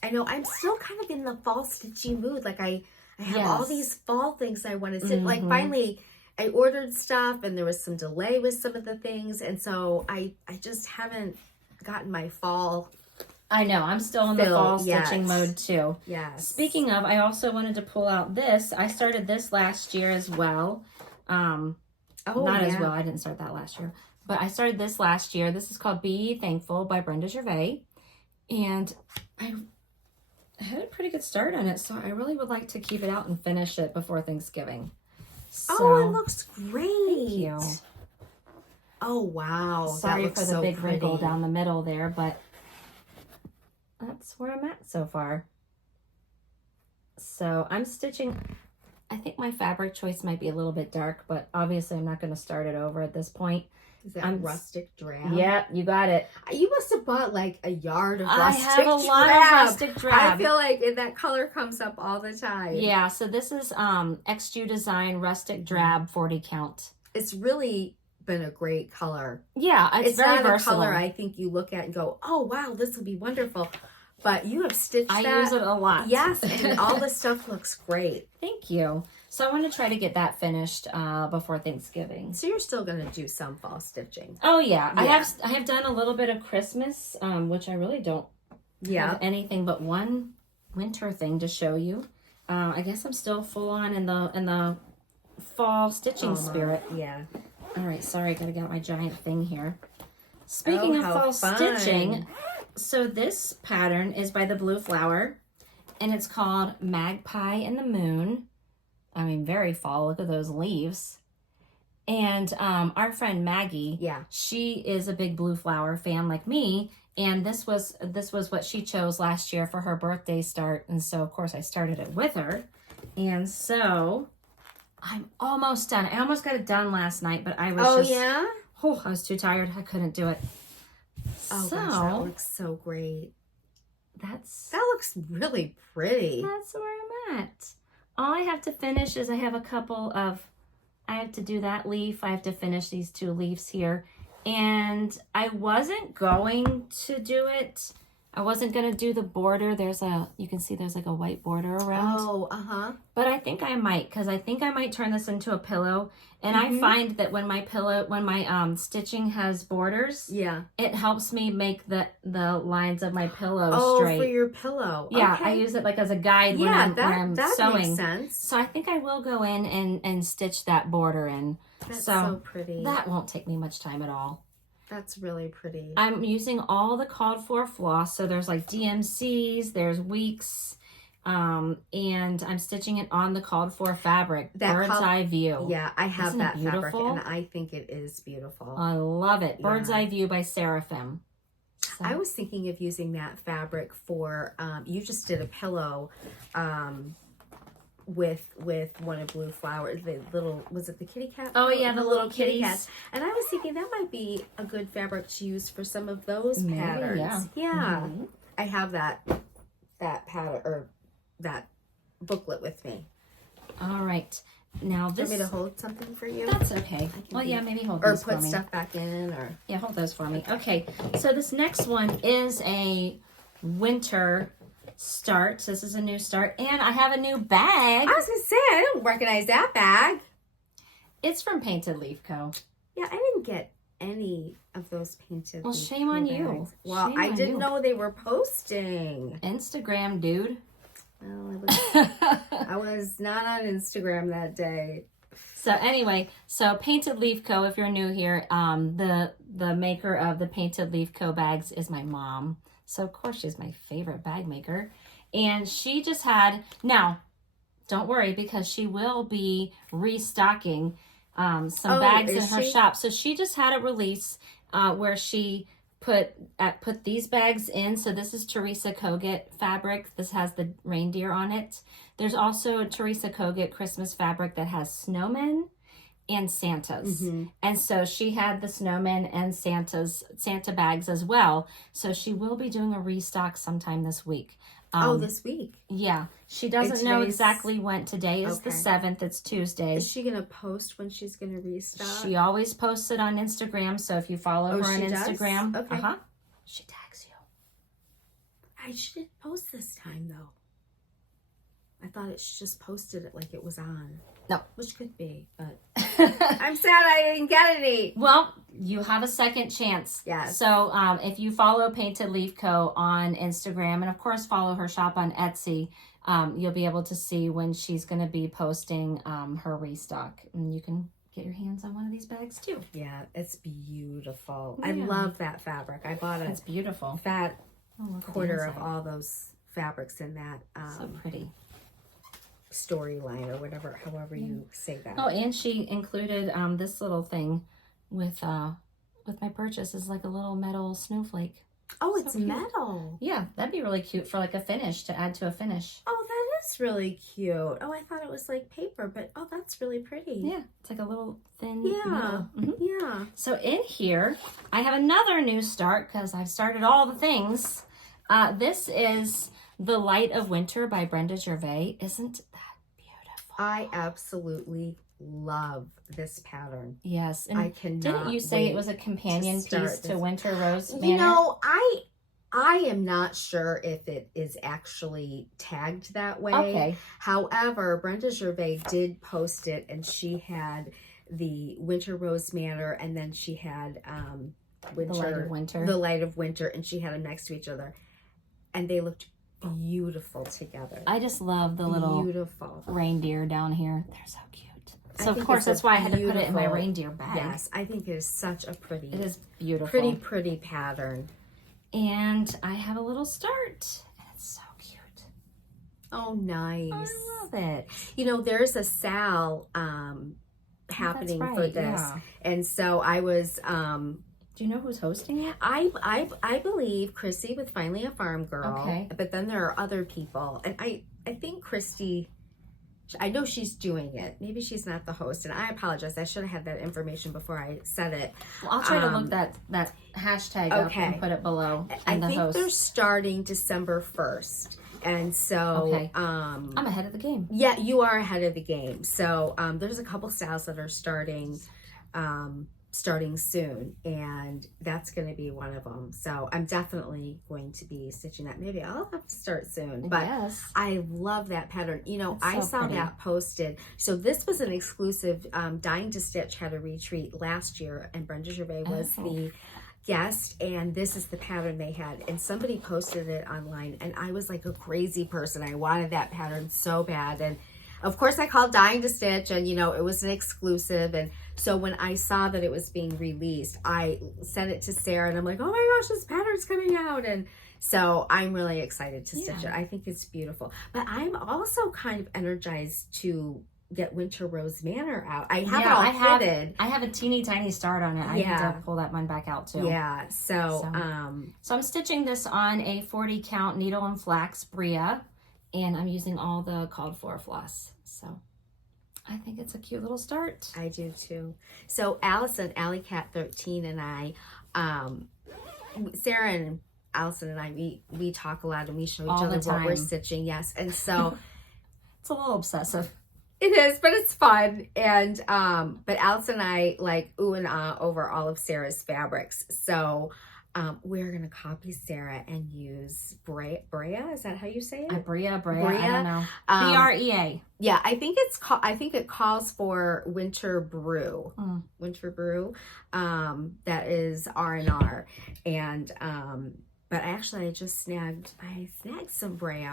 I know, I'm still kind of in the fall stitching mood. I have all these fall things I want to stitch. Finally, I ordered stuff, and there was some delay with some of the things, and so I just haven't gotten my fall. I know. I'm still in the fall stitching mode too. Yes. Speaking of, I also wanted to pull out this. I started this last year as well. Not as well. I didn't start that last year. But I started this last year. This is called Be Ye Thankful by Brenda Gervais. And I had a pretty good start on it. So I really would like to keep it out and finish it before Thanksgiving. So, it looks great. Thank you. Oh, wow. Sorry for the so big pretty. wrinkle down the middle there, but that's where I'm at so far. So I'm stitching, I think my fabric choice might be a little bit dark, but obviously I'm not going to start it over at this point. Is that rustic drab? Yeah, you got it. You must have bought like a yard of rustic drab. I have a lot of rustic drab. I feel like that color comes up all the time. Yeah, so this is XU Design Rustic Drab 40 count. It's really been a great color. Yeah, it's very not versatile. a color I think you look at and go, oh wow, this will be wonderful. But you have stitched that. I use it a lot. Yes, and all the stuff looks great. Thank you. So I want to try to get that finished before Thanksgiving. So you're still going to do some fall stitching. Oh yeah. I have done a little bit of Christmas, which I really don't have anything but one winter thing to show you. I guess I'm still full on in the fall stitching spirit. Yeah. All right, sorry, gotta get my giant thing here. Speaking of fall stitching, so this pattern is by the Blue Flower, and it's called Magpie and the Moon. I mean, very fall. Look at those leaves. And our friend Maggie, she is a big Blue Flower fan like me, and this was what she chose last year for her birthday start, and so of course I started it with her. And so I'm almost done. I almost got it done last night, but I was I was too tired. I couldn't do it. Oh, so, gosh, that looks so great. That looks really pretty. That's where I'm at. All I have to finish is I have a couple of, I have to do that leaf. I have to finish these two leaves here. And I wasn't going to do it. I wasn't going to do the border. You can see there's like a white border around. Oh, But I think I might, because I think I might turn this into a pillow. And I find that when my stitching has borders, it helps me make the lines of my pillow straight. Oh, for your pillow. Yeah, okay. I use it like as a guide when I'm that sewing. Makes sense. So I think I will go in and stitch that border in. That's so pretty. That won't take me much time at all. That's really pretty. I'm using all the called for floss. So there's like DMCs, there's weeks, and I'm stitching it on the called for fabric, bird's eye view. Yeah, I have that fabric, beautiful? and I think it is beautiful. I love it. Bird's eye view by Seraphim. So. I was thinking of using that fabric for, you just did a pillow, with one of Blue Flower, the little, was it the kitty cat? Oh yeah, the little kitties. Cats. And I was thinking that might be a good fabric to use for some of those patterns. Yeah. Mm-hmm. I have that pattern, or that booklet with me. All right. Now this. Want me to hold something for you? That's okay. Well, yeah, maybe hold or these for me. Or put stuff back in, or. Yeah, hold those for me. Okay, so this next one is a winter start. This is a new start, and I have a new bag. I was gonna say, I don't recognize that bag. It's from Painted Leaf Co. Yeah, I didn't get any of those Painted Well, Leaf shame Co on bags. you. Well, Shame I on didn't you. know they were posting. Instagram, dude. Well, I was not on Instagram that day. So anyway, so Painted Leaf Co. If you're new here, the maker of the Painted Leaf Co. bags is my mom. So of course she's my favorite bag maker. And she just had, now, don't worry because she will be restocking some bags in her shop. So she just had a release where she put these bags in. So this is Teresa Kogut fabric. This has the reindeer on it. There's also a Teresa Kogut Christmas fabric that has snowmen and Santas. Mm-hmm. And so she had the snowmen and Santa bags as well. So she will be doing a restock sometime this week. This week? Yeah. She doesn't know exactly when. Today is the 7th. It's Tuesday. Is she going to post when she's going to restock? She always posts it on Instagram. So if you follow her on Instagram, she tags you. I should post this time, though. I thought it just posted it like it was on. No. Which could be, but I'm sad I didn't get any. Well, you have a second chance. Yes. So if you follow Painted Leaf Co. on Instagram, and of course follow her shop on Etsy, you'll be able to see when she's going to be posting her restock. And you can get your hands on one of these bags too. Yeah, it's beautiful. Yeah. I love that fabric. I bought It's beautiful. fat quarter of inside. all those fabrics in that So pretty. storyline or whatever, however you say that. Oh, and she included this little thing with my purchase is like a little metal snowflake. Oh, So it's cute. metal. Yeah, that'd be really cute for like a finish, to add to a finish. Oh, that is really cute. Oh, I thought it was like paper, but oh, that's really pretty. Yeah, it's like a little thin Yeah. metal. Mhm. Yeah. So in here, I have another new start because I've started all the things. This is the Light of Winter by Brenda Gervais. Isn't that beautiful? I absolutely love this pattern. Yes. And I cannot didn't you say wait it was a companion to start piece to this. Winter Rose Manor? You know, I am not sure if it is actually tagged that way. Okay. However, Brenda Gervais did post it, and she had the Winter Rose Manor, and then she had Winter, The Light of Winter. The Light of Winter, and she had them next to each other, and they looked beautiful together. I just love the little Beautiful. reindeer down here. They're so cute. I So of think course it's a that's why I had to put it in my beautiful- reindeer bag. Yes, I think it is such a pretty, It is beautiful. pretty pattern. And I have a little start. And it's so cute. Oh, nice. I love it. You know, there's a SAL happening That's for right, this, yeah. and so I was. Do you know who's hosting it? I believe Chrissy with Finally a Farm Girl. Okay. But then there are other people, and I think Christy. I know she's doing it. Maybe she's not the host, and I apologize. I should have had that information before I said it. Well, I'll try to look that hashtag up okay. and put it below. I And the think host. they're starting December 1st. And so Okay. I'm ahead of the game. yeah, you are ahead of the game. So there's a couple styles that are starting soon, and that's going to be one of them. So I'm definitely going to be stitching that. Maybe I'll have to start soon, but yes. I love that pattern. You know, It's I so saw pretty. that posted. So this was an exclusive. Dying to Stitch had a retreat last year, and Brenda Gervais was the guest, and this is the pattern they had, and somebody posted it online, and I was like a crazy person. I wanted that pattern so bad, and of course I called Dying to Stitch, and you know, it was an exclusive. And so when I saw that it was being released, I sent it to Sarah, and I'm like, oh my gosh, this pattern's coming out. And so I'm really excited to stitch it. I think it's beautiful, but I'm also kind of energized to get Winter Rose Manor out. I have it all fitted. I have a teeny tiny start on it. I need Yeah. to pull that one back out too. Yeah, so So I'm stitching this on a 40 count needle and flax Bria, and I'm using all the called for floss. So I think it's a cute little start. I do too. So Allison, Alley Cat 13, and I, Sarah and Allison and I, we talk a lot, and we show each All other the what we're time. stitching. Yes, and so It's a little obsessive. it is, but it's fun. And but Allison and I like ooh and ah over all of Sarah's fabrics. So we're gonna copy Sarah and use Brea. Is that how you say it? Bria, I Brea? don't know. BREA. Yeah, I think I think it calls for Winter Brew. Winter Brew. That is R&R. And but actually I snagged some Brea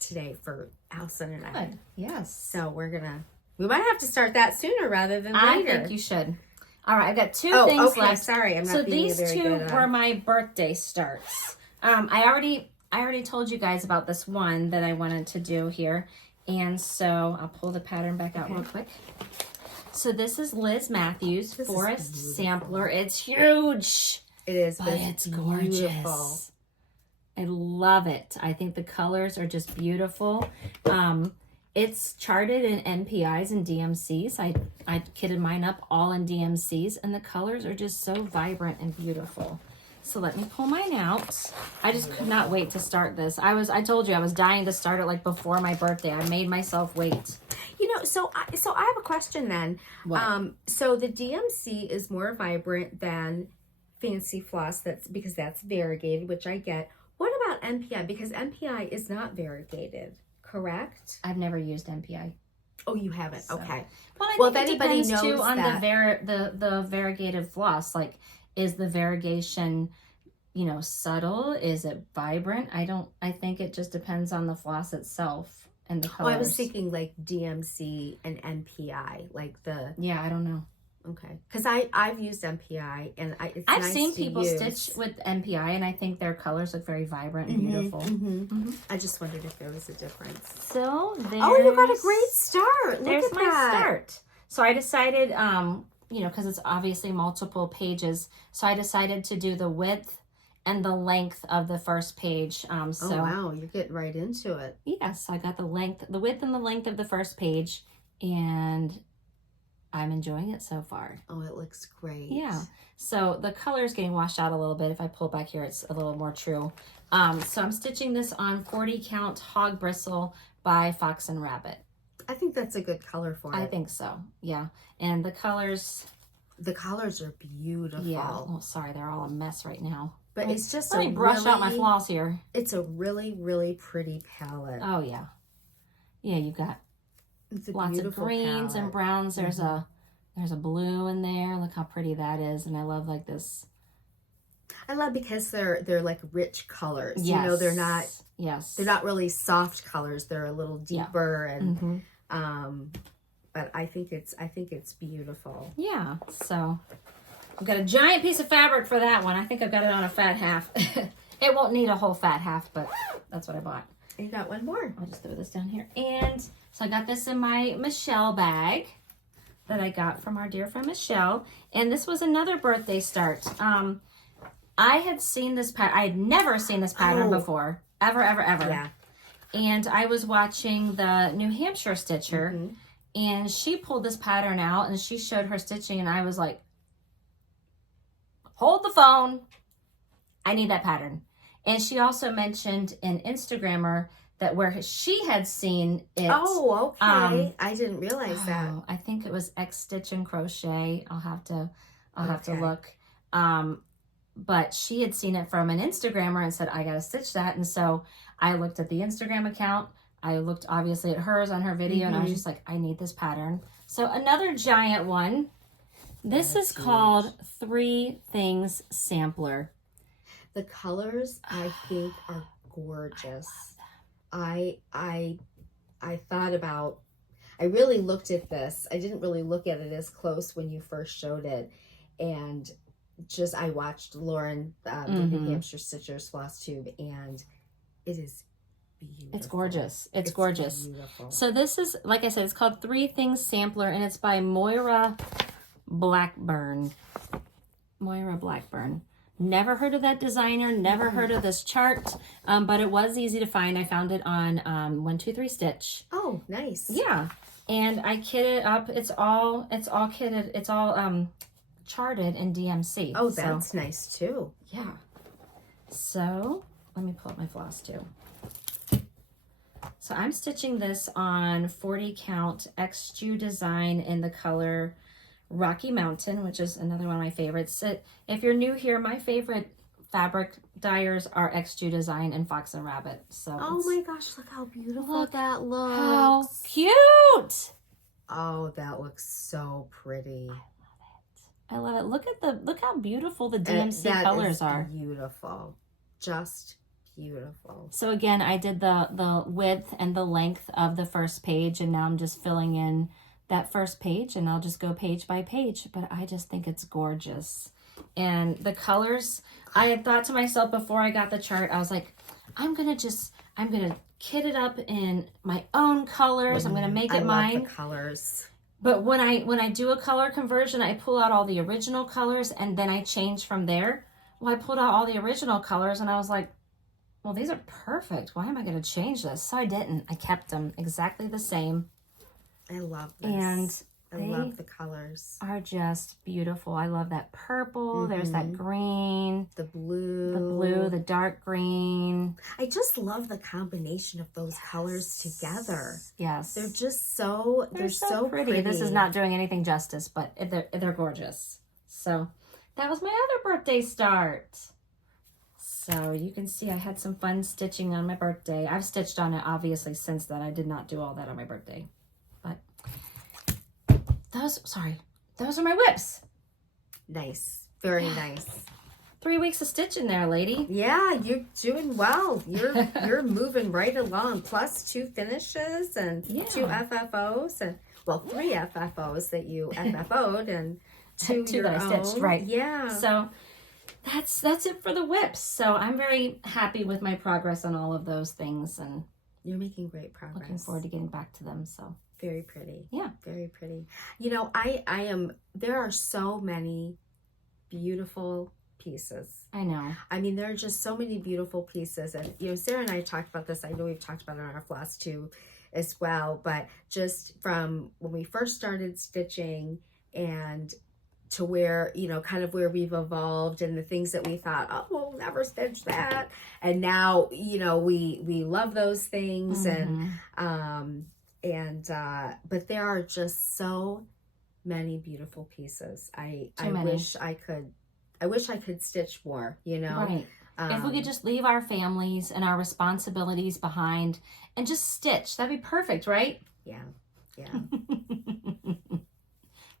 today for Allison and I. Good. Yes. So we might have to start that sooner rather than I later. think you should. All right, I got two Oh, things okay. left. Sorry, I'm not So being these very two good. were my birthday starts. I already told you guys about this one that I wanted to do here, and so I'll pull the pattern back out real quick. So this is Liz Matthews This is Forest beautiful. Sampler. It's huge, It is, but it's gorgeous. beautiful. I love it. I think the colors are just beautiful. It's charted in NPIs and DMCs. I kitted mine up all in DMCs, and the colors are just so vibrant and beautiful. So let me pull mine out. I just could not wait to start this. I told you I was dying to start it like before my birthday. I made myself wait. You know, so I have a question then. What? So the DMC is more vibrant than Fancy Floss. That's variegated, which I get. What about NPI? Because NPI is not variegated, correct? I've never used MPI. Oh, you haven't? So. Okay. Well, if anybody knows too on that. the variegated floss, like, is the variegation, you know, subtle? Is it vibrant? I think it just depends on the floss itself and the colors. Oh, I was thinking like DMC and MPI, like the... Yeah, I don't know. Okay. Because I've used MPI, and I've seen people stitch with MPI, and I think their colors look very vibrant and beautiful. I just wondered if there was a difference. So there's... Oh, you got a great start. There's Look at my that. start. So I decided, you know, because it's obviously multiple pages, so I decided to do the width and the length of the first page. Oh, wow. You're getting right into it. Yes, I got the width and the length of the first page, and I'm enjoying it so far. Oh, it looks great. Yeah. So the color is getting washed out a little bit. If I pull back here, it's a little more true. So I'm stitching this on 40 count hog bristle by Fox and Rabbit. I think that's a good color for it. I think so. Yeah. And the colors... The colors are beautiful. Yeah. Oh, sorry. They're all a mess right now. But it's just Let me brush out my floss here. It's a really, really pretty palette. Oh, yeah. Yeah, you've got lots of greens and browns. There's a blue in there. Look how pretty that is. And I love like this. I love because they're like rich colors. Yes. You know, they're not They're not really soft colors. They're a little deeper and but I think it's beautiful. Yeah. So I've got a giant piece of fabric for that one. I think I've got it on a fat half. It won't need a whole fat half, but that's what I bought. You got one more. I'll just throw this down here. And so I got this in my Michelle bag that I got from our dear friend Michelle. And this was another birthday start. I had seen this pattern. I had never seen this pattern before. Ever. Yeah. And I was watching the New Hampshire Stitcher. And she pulled this pattern out and she showed her stitching. And I was like, hold the phone. I need that pattern. And she also mentioned an Instagrammer that where she had seen it. Oh, okay. I didn't realize that. I think it was X Stitch and Crochet. I'll have to look. But she had seen it from an Instagrammer and said, I got to stitch that. And so I looked at the Instagram account. I looked obviously at hers on her video and I was just like, I need this pattern. So another giant one. This is called 3 Things Sampler. The colors I think are gorgeous. I thought about, I really looked at this. I didn't really look at it as close when you first showed it. And just, I watched Lauren, the New Hampshire Stitchers Flosstube, and it is beautiful. It's gorgeous. It's gorgeous. Beautiful. So this is, like I said, it's called 3 Things Sampler, and it's by Moira Blackburn. Moira Blackburn. Never heard of that designer, never heard of this chart, but it was easy to find. I found it on 123 Stitch. Oh, nice. Yeah, and I kitted up. It's all kitted. It's all charted in DMC. Oh, that's nice too. Yeah. So let me pull up my floss too. So I'm stitching this on 40 count XJU design in the color Rocky Mountain, which is another one of my favorites. If you're new here, my favorite fabric dyers are XJU design and Fox and Rabbit. So oh my gosh, look how beautiful that looks. How cute! Oh, that looks so pretty. I love it. Look how beautiful the DMC colors are. Beautiful. Just beautiful. So again, I did the width and the length of the first page, and now I'm just filling in that first page, and I'll just go page by page, but I just think it's gorgeous. And the colors, I had thought to myself before I got the chart, I was like, I'm gonna kit it up in my own colors. I'm gonna make it mine. I love the colors. But when I do a color conversion, I pull out all the original colors and then I change from there. Well, I pulled out all the original colors and I was like, well, these are perfect. Why am I gonna change this? So I didn't. I kept them exactly the same. I love this. And I love the colors. Are just beautiful. I love that purple. There's that green. The blue. The blue, the dark green. I just love the combination of those colors together. Yes. They're just so, they're so pretty. This is not doing anything justice, but they're gorgeous. So that was my other birthday start. So you can see I had some fun stitching on my birthday. I've stitched on it obviously since then. I did not do all that on my birthday. But those are my whips. Nice. Very nice. 3 weeks of stitching there, lady. Yeah, you're doing well. You're moving right along. Plus 2 finishes and 2 FFOs and 3 FFOs that you FFO'd and 2 that I stitched, right? Yeah. So that's it for the whips. So I'm very happy with my progress on all of those things, and you're making great progress. Looking forward to getting back to them. So very pretty. Yeah, very pretty. You know, I am. There are so many beautiful pieces. I know. I mean, there are just so many beautiful pieces, and you know, Sarah and I talked about this. I know we've talked about it on our Flosstube as well, but just from when we first started stitching and to where, you know, kind of where we've evolved and the things that we thought, oh, we'll never stitch that. And now, you know, we love those things. Mm-hmm. But there are just so many beautiful pieces. I wish I could stitch more, you know. Right. If we could just leave our families and our responsibilities behind and just stitch, that'd be perfect, right? Yeah. Yeah.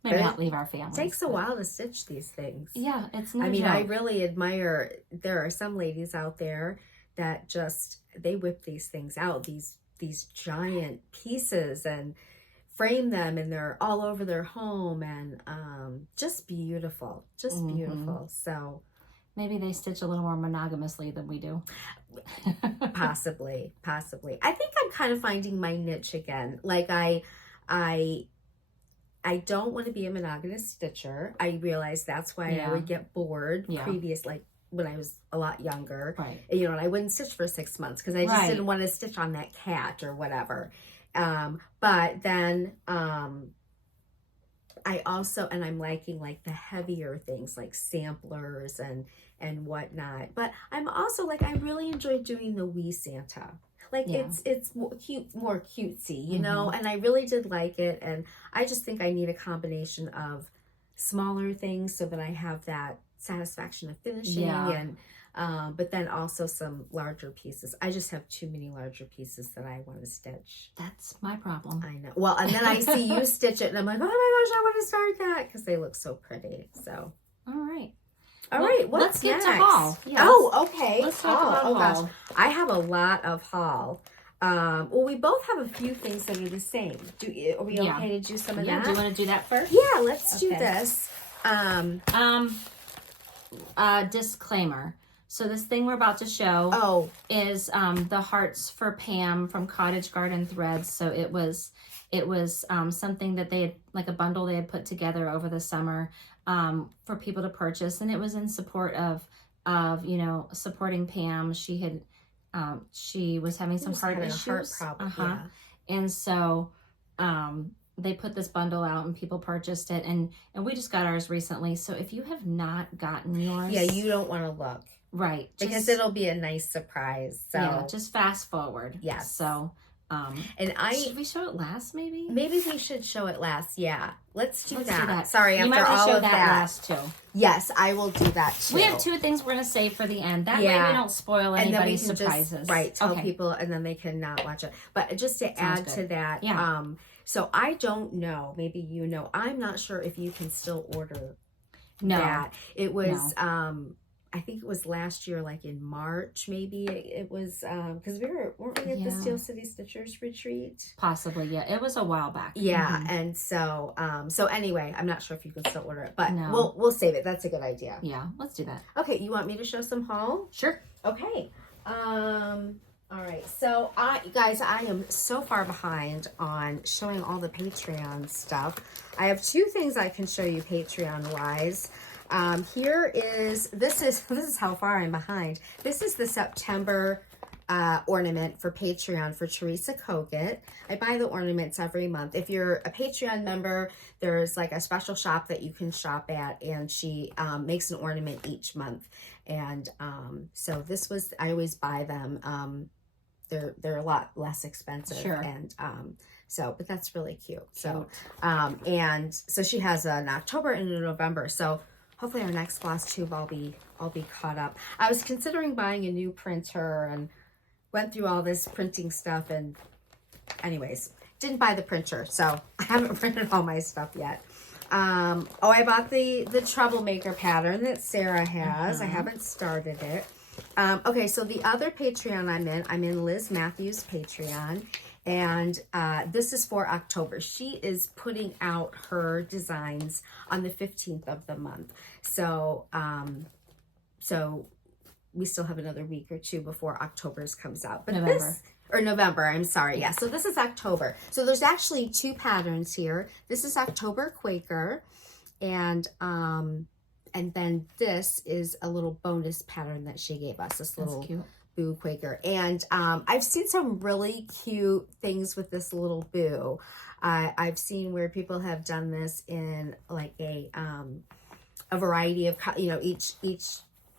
Maybe not leave our families. It takes a while to stitch these things. Yeah, it's no I mean, joke. I really admire, there are some ladies out there that just, they whip these things out, these giant pieces, and frame them, and they're all over their home, and just beautiful, beautiful. So maybe they stitch a little more monogamously than we do. Possibly. I think I'm kind of finding my niche again. Like I don't want to be a monogamous stitcher. I realized that's why I would get bored previous, like when I was a lot younger. Right. You know, and I wouldn't stitch for 6 months because I just didn't want to stitch on that cat or whatever. But then I also, and I'm liking like the heavier things like samplers and whatnot. But I'm also like, I really enjoy doing the wee Santa. Like it's more cutesy, you know, and I really did like it. And I just think I need a combination of smaller things so that I have that satisfaction of finishing and but then also some larger pieces. I just have too many larger pieces that I want to stitch. That's my problem. I know. Well, and then I see you stitch it and I'm like, oh my gosh, I want to start that because they look so pretty. So all right. All right, let's get next? to haul. Yeah, okay. Let's talk about haul. Gosh. I have a lot of haul. Well, we both have a few things that are the same. Are we okay to do some of that? Do you want to do that first? Yeah, let's do this. Disclaimer. So this thing we're about to show is the Hearts for Pam from Cottage Garden Threads. So it was something that they had, like a bundle they had put together over the summer for people to purchase, and it was in support of you know, supporting Pam. She had she was having some heart issues, and so they put this bundle out and people purchased it, and we just got ours recently. So if you have not gotten yours, you don't want to look, right, because it'll be a nice surprise. So just fast forward. Yes. So and should we show it last? Maybe we should show it last. Yeah, let's do that. Sorry, after all of that last too. Yes, I will do that too. We have 2 things we're gonna save for the end. That way we don't spoil anybody's surprises. Tell people, and then they can not watch it. But just to add to that, so I don't know. Maybe you know. I'm not sure if you can still order that. It was. I think it was last year, like in March, maybe it was, because weren't we at the Steel City Stitchers retreat? Possibly, yeah. It was a while back. Yeah, and so, anyway, I'm not sure if you can still order it, but we'll save it. That's a good idea. Yeah, let's do that. Okay, you want me to show some haul? Sure. Okay. All right. So, guys, I am so far behind on showing all the Patreon stuff. I have 2 things I can show you Patreon-wise. This is how far I'm behind. This is the September ornament for Patreon for Teresa Kogut. I buy the ornaments every month. If you're a Patreon member, there's like a special shop that you can shop at, and she makes an ornament each month. And so this was, I always buy them. They're a lot less expensive. Sure. And but that's really cute. So and so she has an October and a November. So hopefully our next Flosstube I'll be caught up. I was considering buying a new printer and went through all this printing stuff, and anyways, didn't buy the printer, so I haven't printed all my stuff yet. I bought the Troublemaker pattern that Sarah has. I haven't started it. Okay, so the other Patreon I'm in Liz Matthews' Patreon, and this is for October. She is putting out her designs on the 15th of the month. So, so we still have another week or two before October's comes out. But November, I'm sorry. Yeah, so this is October. So there's actually two patterns here. This is October Quaker, and then this is a little bonus pattern that she gave us, this little Boo Quaker. And I've seen some really cute things with this little Boo. I've seen where people have done this in like a variety of, each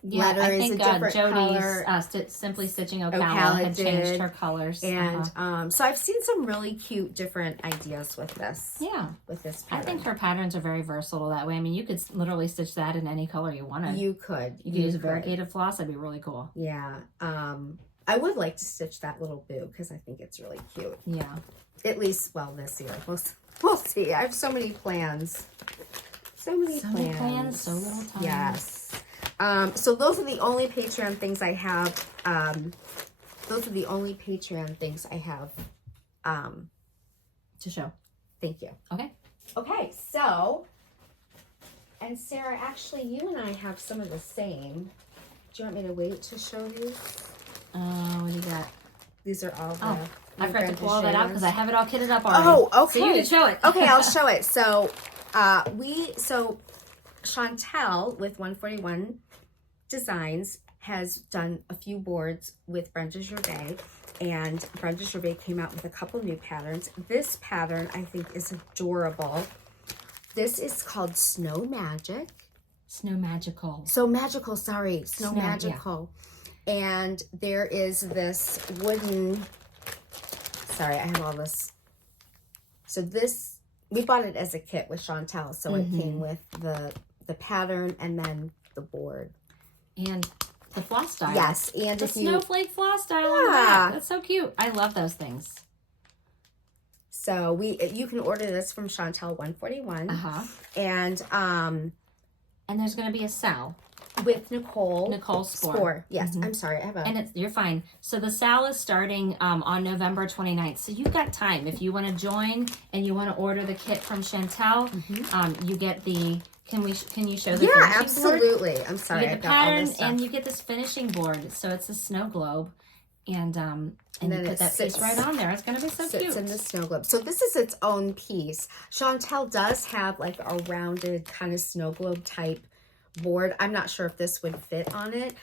letter I is think a different Jody's color. Simply Stitching Ocala had changed her colors. And so I've seen some really cute different ideas with this. Yeah. With this pattern. I think her patterns are very versatile that way. I mean, you could literally stitch that in any color you wanted. You could. You could use variegated floss. That'd be really cool. Yeah. I would like to stitch that little Boo because I think it's really cute. Yeah. At least, well, this year. We'll see. I have so many plans. So many plans. So little time. Yes. So those are the only Patreon things I have. To show. Thank you. Okay. Okay, so, and Sarah, actually, you and I have some of the same. Do you want me to wait to show these? What do you got? These are all the... I forgot to pull all that out because I have it all kitted up already. Oh, okay. So you can show it. Okay, I'll show it. So, Chantel with 141 Designs has done a few boards with Brenda Gervais, and Brenda Gervais came out with a couple new patterns. This pattern I think is adorable. This is called Snow Magic. Snow Magical. Snow Magical. Yeah. And there is this wooden, sorry, I have all this. So this, we bought it as a kit with Chantel, so it came with the pattern and then the board. And the floss style. Yes, and the snowflake floss style on the back. That's so cute. I love those things. So you can order this from Chantel 141. And there's going to be a SAL with Nicole Spore. Yes, I'm sorry. You're fine. So the SAL is starting on November 29th. So you've got time. If you want to join and you want to order the kit from Chantel, you get the... Can you show the finishing absolutely. board? I'm sorry. You get the pattern and you get this finishing board. So it's a snow globe, and you put that piece right on there. It's going to be so cute. It's in the snow globe. So this is its own piece. Chantel does have like a rounded kind of snow globe type board. I'm not sure if this would fit on it.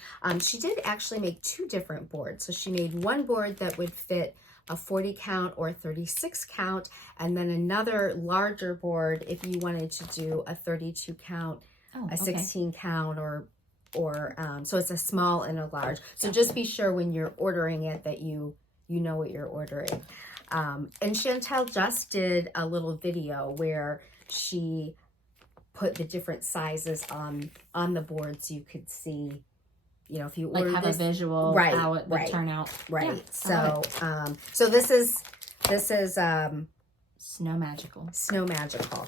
She did actually make two different boards. So she made one board that would fit a 40 count or 36 count, and then another larger board if you wanted to do a 32 count, a 16 count, or so it's a small and a large. So just be sure when you're ordering it that you know what you're ordering. And Chantel just did a little video where she put the different sizes on the board so you could see, if you order have a visual how it would turn out. Right. Yeah, so this is Snow Magical. Snow Magical.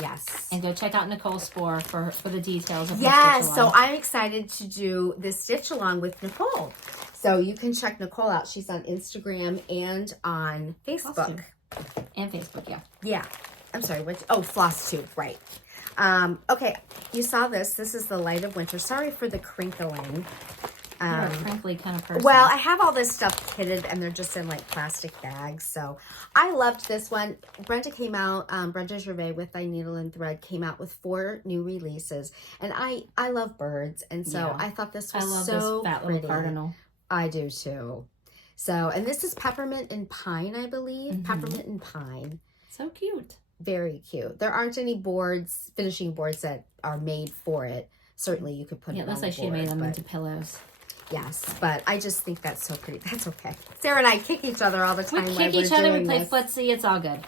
Yes. And go check out Nicole Spore for the details of Yes, so I'm excited to do this stitch along with Nicole. So you can check Nicole out. She's on Instagram and on Facebook. And Facebook, yeah. Yeah. I'm sorry, Flosstube, right. Okay, you saw this. This is the Light of Winter. Sorry for the crinkling. You're a crinkly kind of person. Well, I have all this stuff kitted, and they're just in like plastic bags. So I loved this one. Brenda came out, Brenda Gervais with Thy Needle and Thread came out with 4 new releases. And I love birds, and so I thought this was so this fat pretty. Little cardinal. I do too. So, and this is Peppermint and Pine, I believe. Peppermint and Pine. So cute. Very cute. There aren't any boards, finishing boards that are made for it. Certainly you could put it on the board. Yeah, it looks like she made them into pillows. Yes, but I just think that's so pretty. That's okay. Sarah and I kick each other all the time. We kick each other, we play footsie, it's all good.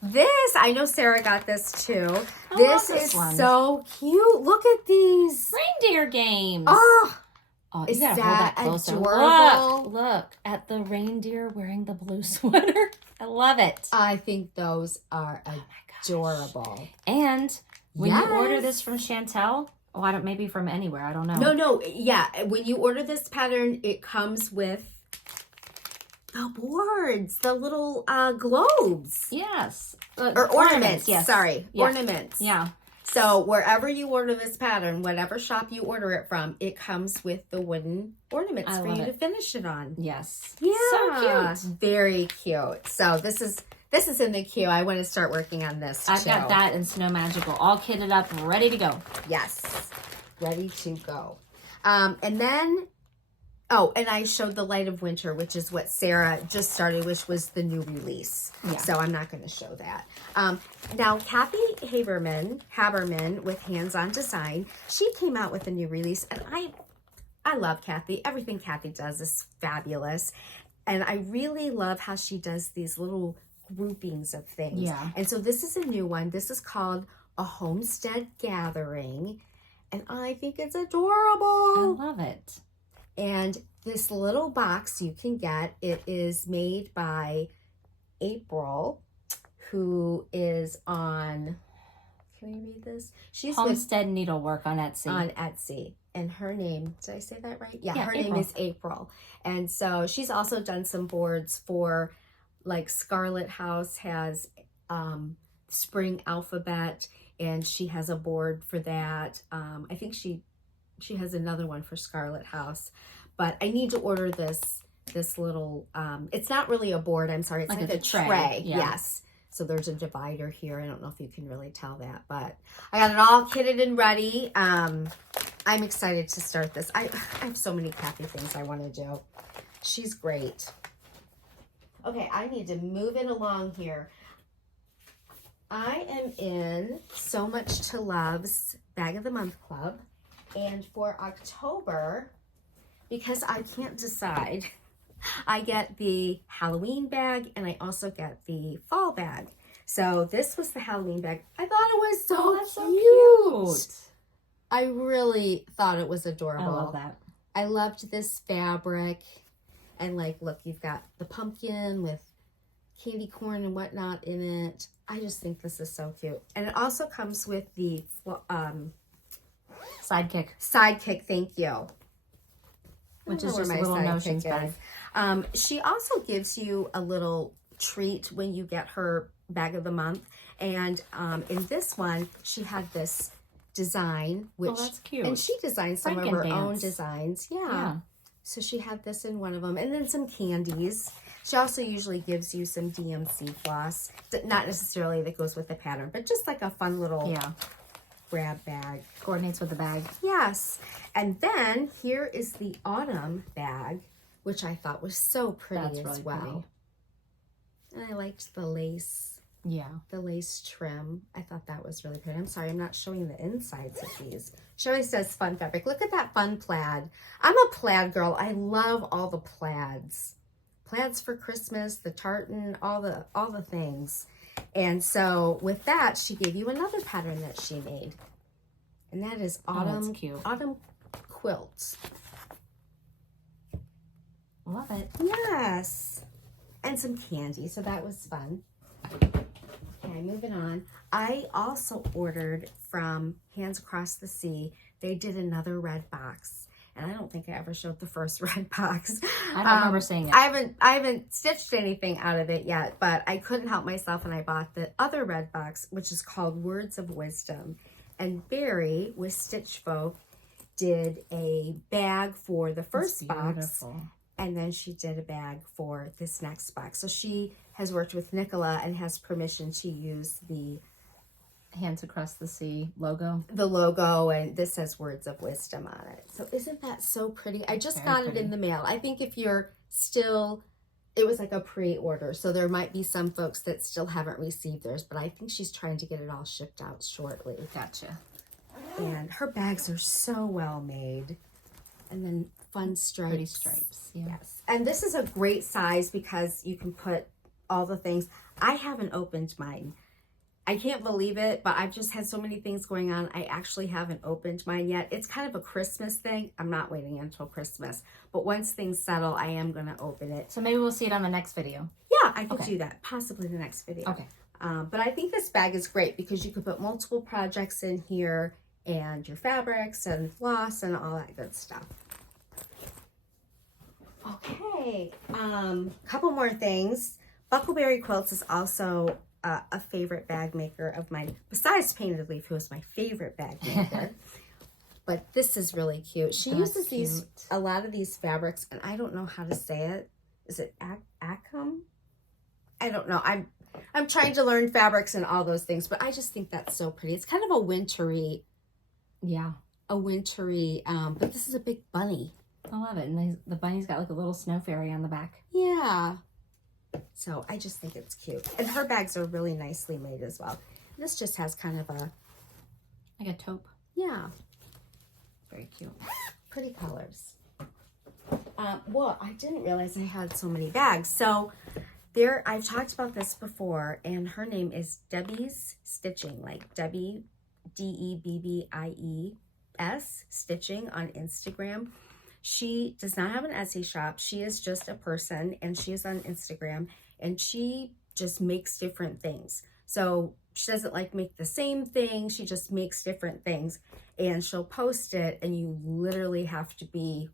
This, I know Sarah got this too. I This love is one. so cute. Look at these. Reindeer games. Oh, Oh, is you gotta hold that closer. adorable? Look at the reindeer wearing the blue sweater. I love it. I think those are adorable. And when you order this from Chantel, oh, I don't, maybe from anywhere, I don't know. No, yeah. When you order this pattern, it comes with the boards, the little globes. Yes. Or ornaments. Yes. Sorry, Yeah. ornaments. Yeah. So wherever you order this pattern, whatever shop you order it from, it comes with the wooden ornaments for you to finish it on. Yes. Yeah. So cute. Very cute. So this is in the queue. I want to start working on this too. I've got that and Snow Magical all kitted up, ready to go. Yes. Ready to go. And then, oh, and I showed the Light of Winter, which is what Sarah just started, which was the new release. Yeah. So I'm not going to show that. Now, Kathy Haberman with Hands On Design, she came out with a new release, and I love Kathy. Everything Kathy does is fabulous. And I really love how she does these little groupings of things. Yeah. And so this is a new one. This is called A Homestead Gathering. And I think it's adorable. I love it. And this little box you can get, it is made by April, who is on, can we read this? She's Homestead Needlework on Etsy. On Etsy. And her name, did I say that right? Yeah, her April. name is April. And so she's also done some boards for, like Scarlet House has Spring Alphabet, and she has a board for that. I think she has another one for Scarlet House, but I need to order this little, it's not really a board, I'm sorry, it's like a tray. Yeah. Yes. So there's a divider here. I don't know if you can really tell that, but I got it all kitted and ready. I'm excited to start this. I have so many Kathy things I want to do. She's great. Okay, I need to move it along here. I am in So Much to Love's Bag of the Month Club. And for October, because I can't decide, I get the Halloween bag and I also get the fall bag. So this was the Halloween bag. I thought it was so cute. I really thought it was adorable. I love that. I loved this fabric. And like, look, you've got the pumpkin with candy corn and whatnot in it. I just think this is so cute. And it also comes with the Sidekick. Sidekick, thank you. Which is just a little notions bag. She also gives you a little treat when you get her bag of the month. And in this one, she had this design, which that's cute. And she designed some of her own designs. Yeah. So she had this in one of them. And then some candies. She also usually gives you some DMC floss. Not necessarily that goes with the pattern, but just like a fun little grab bag. Coordinates with the bag. Yes. And then here is the autumn bag, which I thought was so pretty as well. Pretty. And I liked the lace. Yeah. The lace trim. I thought that was really pretty. I'm sorry, I'm not showing the insides of these. She always says fun fabric. Look at that fun plaid. I'm a plaid girl. I love all the plaids. Plaids for Christmas, the tartan, all the things. And so with that, she gave you another pattern that she made. And that is autumn, autumn quilt. Love it. Yes. And some candy, so that was fun. Okay, moving on. I also ordered from Hands Across the Sea. They did another red box. And I don't think I ever showed the first red box. I don't remember seeing it. I haven't stitched anything out of it yet, but I couldn't help myself and I bought the other red box, which is called Words of Wisdom. And Barry with Stitch Folk did a bag for the first box. And then she did a bag for this next box. So she has worked with Nicola and has permission to use the Hands Across the Sea logo. The logo, and this says Words of Wisdom on it. So isn't that so pretty? I just got it in the mail. I think if you're still, it was like a pre-order, so there might be some folks that still haven't received theirs, but I think she's trying to get it all shipped out shortly. Gotcha. And her bags are so well made. And then fun stripes. Pretty stripes, yeah. Yes. And this is a great size because you can put all the things. I haven't opened mine. I can't believe it, but I've just had so many things going on. I actually haven't opened mine yet. It's kind of a Christmas thing. I'm not waiting until Christmas. But once things settle, I am going to open it. So maybe we'll see it on the next video. Yeah, I could do that. Possibly the next video. Okay. But I think this bag is great because you could put multiple projects in here and your fabrics and floss and all that good stuff. Okay. Couple more things. Buckleberry Quilts is also a favorite bag maker of mine, besides Painted Leaf, who is my favorite bag maker. But this is really cute. She uses a lot of these fabrics, and I don't know how to say it. Is it Acum? I don't know. I'm trying to learn fabrics and all those things, but I just think that's so pretty. It's kind of a wintry, but this is a big bunny. I love it. And the bunny's got like a little snow fairy on the back. Yeah. So I just think it's cute. And her bags are really nicely made as well. This just has kind of a... like a taupe. Yeah. Very cute. Pretty colors. Well, I didn't realize I had so many bags. So there, I've talked about this before, and her name is Debbie's Stitching, like Debbie, Debbies Stitching on Instagram. She does not have an Etsy shop. She is just a person, and she is on Instagram, and she just makes different things. So she doesn't like make the same thing. She just makes different things, and she'll post it, and you literally have to be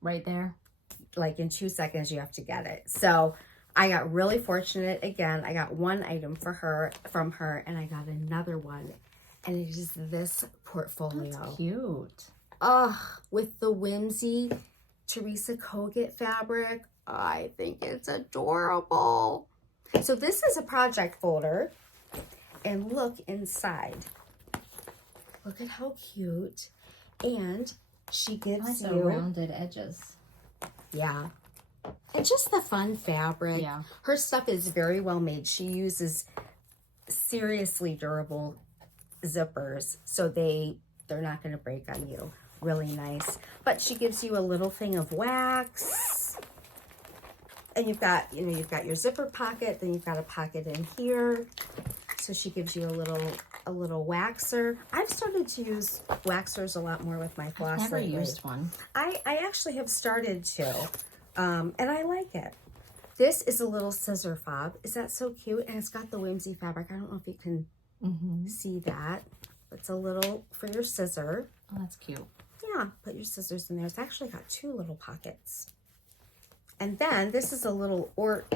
right there. Like in 2 seconds, you have to get it. So I got really fortunate. Again, I got one item from her, and I got another one, and it is this portfolio. That's cute. With the whimsy Teresa Kogut fabric. I think it's adorable. So this is a project folder, and look inside. Look at how cute. And she gives you rounded edges. Yeah. And just the fun fabric. Yeah. Her stuff is very well made. She uses seriously durable zippers, so they're not going to break on you. Really nice. But she gives you a little thing of wax, and you've got your zipper pocket, then you've got a pocket in here. So she gives you a little waxer. I've started to use waxers a lot more with my floss lately. I've never used one. I actually have started to, and I like it. This is a little scissor fob. Is that so cute? And it's got the whimsy fabric. I don't know if you can see that. It's a little for your scissor. Oh, that's cute. Yeah, put your scissors in there. It's actually got 2 little pockets. And then this is a little Ort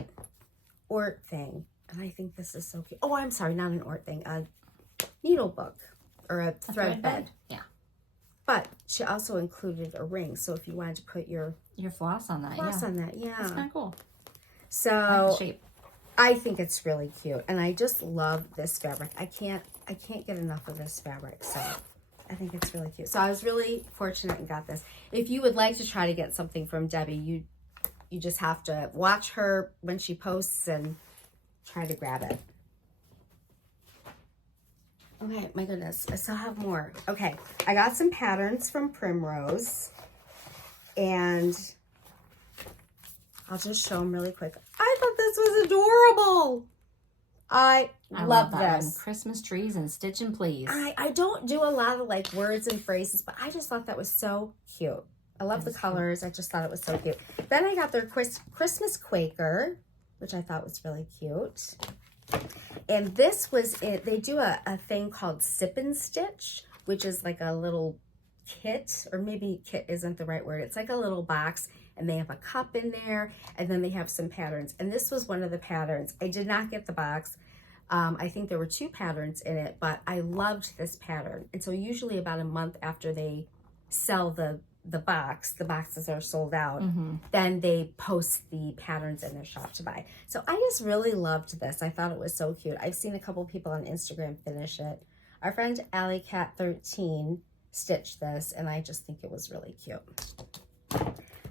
thing. And I think this is so cute. Oh, I'm sorry, not an Ort thing. A needle book or a thread bed. Yeah. But she also included a ring. So if you wanted to put your floss on that, yeah. That's kind of cool. So I like the shape. I think it's really cute. And I just love this fabric. I can't get enough of this fabric. So I think it's really cute. So I was really fortunate and got this. If you would like to try to get something from Debbie, you just have to watch her when she posts and try to grab it. Okay, my goodness, I still have more. Okay, I got some patterns from Primrose, and I'll just show them really quick. I thought this was adorable. I love that this. one. Christmas trees and stitch and please. I don't do a lot of like words and phrases, but I just thought that was so cute. I love the colors. I just thought it was so cute. Then I got their Christmas Quaker, which I thought was really cute. And this was it. They do a thing called Sip and Stitch, which is like a little kit, or maybe kit isn't the right word. It's like a little box, and they have a cup in there, and then they have some patterns. And this was one of the patterns. I did not get the box. I think there were 2 patterns in it, but I loved this pattern. And so usually about a month after they sell the boxes are sold out, then they post the patterns in their shop to buy. So I just really loved this. I thought it was so cute. I've seen a couple people on Instagram finish it. Our friend AllieCat13 stitched this, and I just think it was really cute.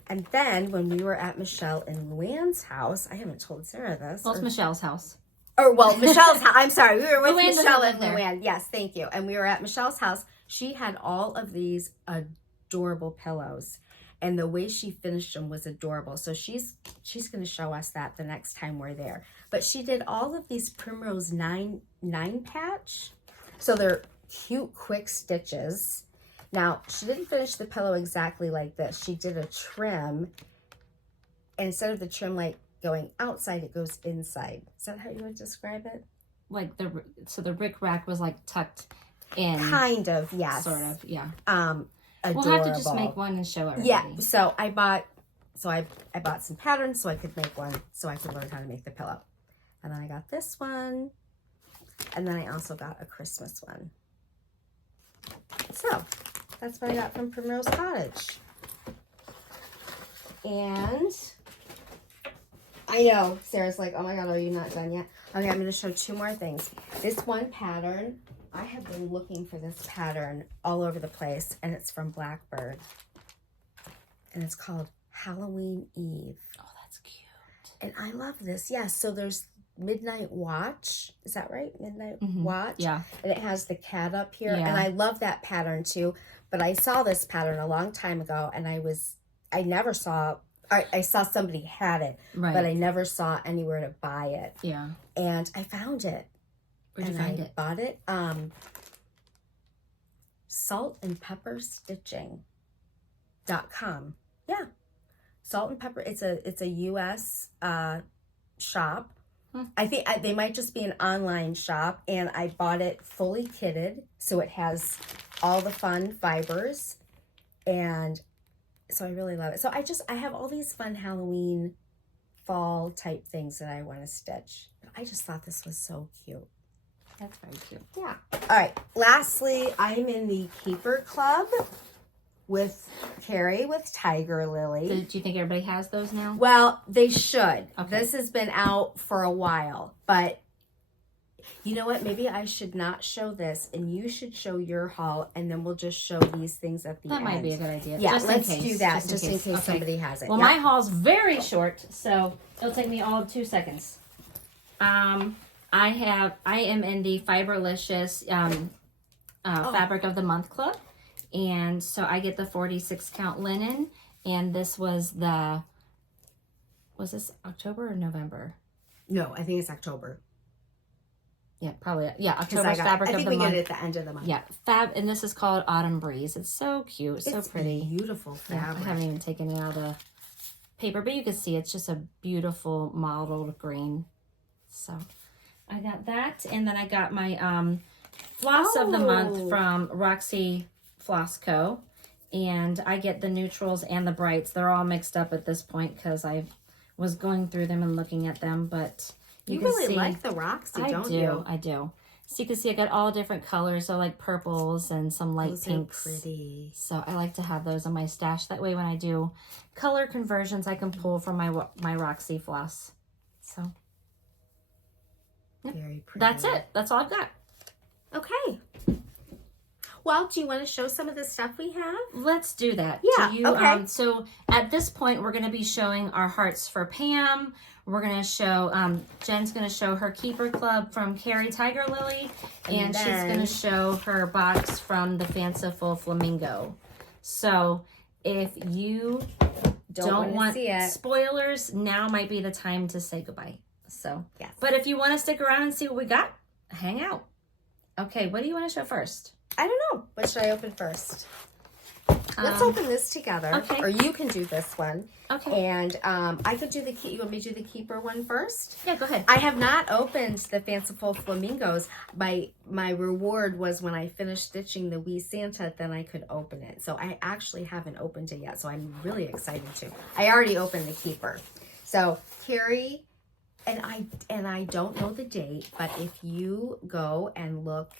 And then when we were at Michelle and Luann's house, I haven't told Sarah this. Well, it's Michelle's house. Michelle's house. I'm sorry. We were with Luann Michelle doesn't and live there. Luann. Yes, thank you. And we were at Michelle's house. She had all of these adorable pillows. And the way she finished them was adorable. So she's going to show us that the next time we're there. But she did all of these Primrose 9 patch. So they're cute, quick stitches. Now, she didn't finish the pillow exactly like this. She did a trim. And instead of the trim like going outside, it goes inside. Is that how you would describe it? Like so the rickrack was like tucked in. Kind of, yes. Sort of, yeah. Adorable. We'll have to just make one and show everybody. Yeah, so I bought some patterns so I could make one, so I could learn how to make the pillow. And then I got this one, and then I also got a Christmas one. So that's what I got from Primrose Cottage. And I know Sarah's like, oh my god, are you not done yet? Okay, I'm going to show 2 more things. This one pattern, I have been looking for this pattern all over the place, and it's from Blackbird. And it's called Halloween Eve. Oh, that's cute. And I love this. Yeah, so there's Midnight Watch. Is that right? Midnight Watch? Yeah. And it has the cat up here. Yeah. And I love that pattern too. But I saw this pattern a long time ago, and I never saw... I saw somebody had it, right, but I never saw anywhere to buy it. Yeah. And I found it. Where'd you find it? Bought it. Salt and Pepper Stitching.com. Yeah. Salt and Pepper. It's a US shop. I think they might just be an online shop, and I bought it fully kitted, so it has all the fun fibers, and so I really love it. So I have all these fun Halloween, fall type things that I want to stitch. I just thought this was so cute. That's very cute. Yeah. All right. Lastly, I'm in the Keeper Club with Carrie with Tiger Lily. Do you think everybody has those now? Well, they should. Okay. This has been out for a while, but you know what? Maybe I should not show this, and you should show your haul, and then we'll just show these things at the end. That might be a good idea. Yeah, just let's in case, do that, just in case okay. somebody has it. Well, my haul's very short, so it'll take me all of 2 seconds. I am in the Fiberlicious Fabric of the Month Club, and so I get the 46 count linen, and this was this October or November? No, I think it's October. Yeah, probably. Yeah, October's Fabric of the Month. I think we get it at the end of the month. Yeah, and this is called Autumn Breeze. It's so cute, so pretty. Beautiful fabric. Yeah, I haven't even taken it out of the paper, but you can see it's just a beautiful mottled green. So I got that, and then I got my Floss of the Month from Roxy Floss Co. And I get the neutrals and the brights. They're all mixed up at this point because I was going through them and looking at them, but... You really like the Roxy, don't you? I do. So you can see I got all different colors, so like purples and some light pinks. Those are pretty. So I like to have those in my stash. That way when I do color conversions, I can pull from my Roxy floss. So yep. Very pretty. That's it. That's all I've got. Okay. Well, do you want to show some of the stuff we have? Let's do that. Yeah, okay. So at this point, we're going to be showing our hearts for Pam. We're going to show, Jen's going to show her Keeper Club from Carrie Tiger Lily. And she's going to show her box from the Fanciful Flamingo. So if you don't want spoilers, now might be the time to say goodbye. So, yes. But if you want to stick around and see what we got, hang out. Okay, what do you want to show first? I don't know. What should I open first? Let's open this together. Okay. Or you can do this one. Okay. And I could do you want me to do the Keeper one first? Yeah, go ahead. I have not opened the Fanciful Flamingos. My reward was when I finished stitching the Wee Santa, then I could open it. So I actually haven't opened it yet, so I'm really excited to. I already opened the Keeper. So Carrie, and I don't know the date, but if you go and look,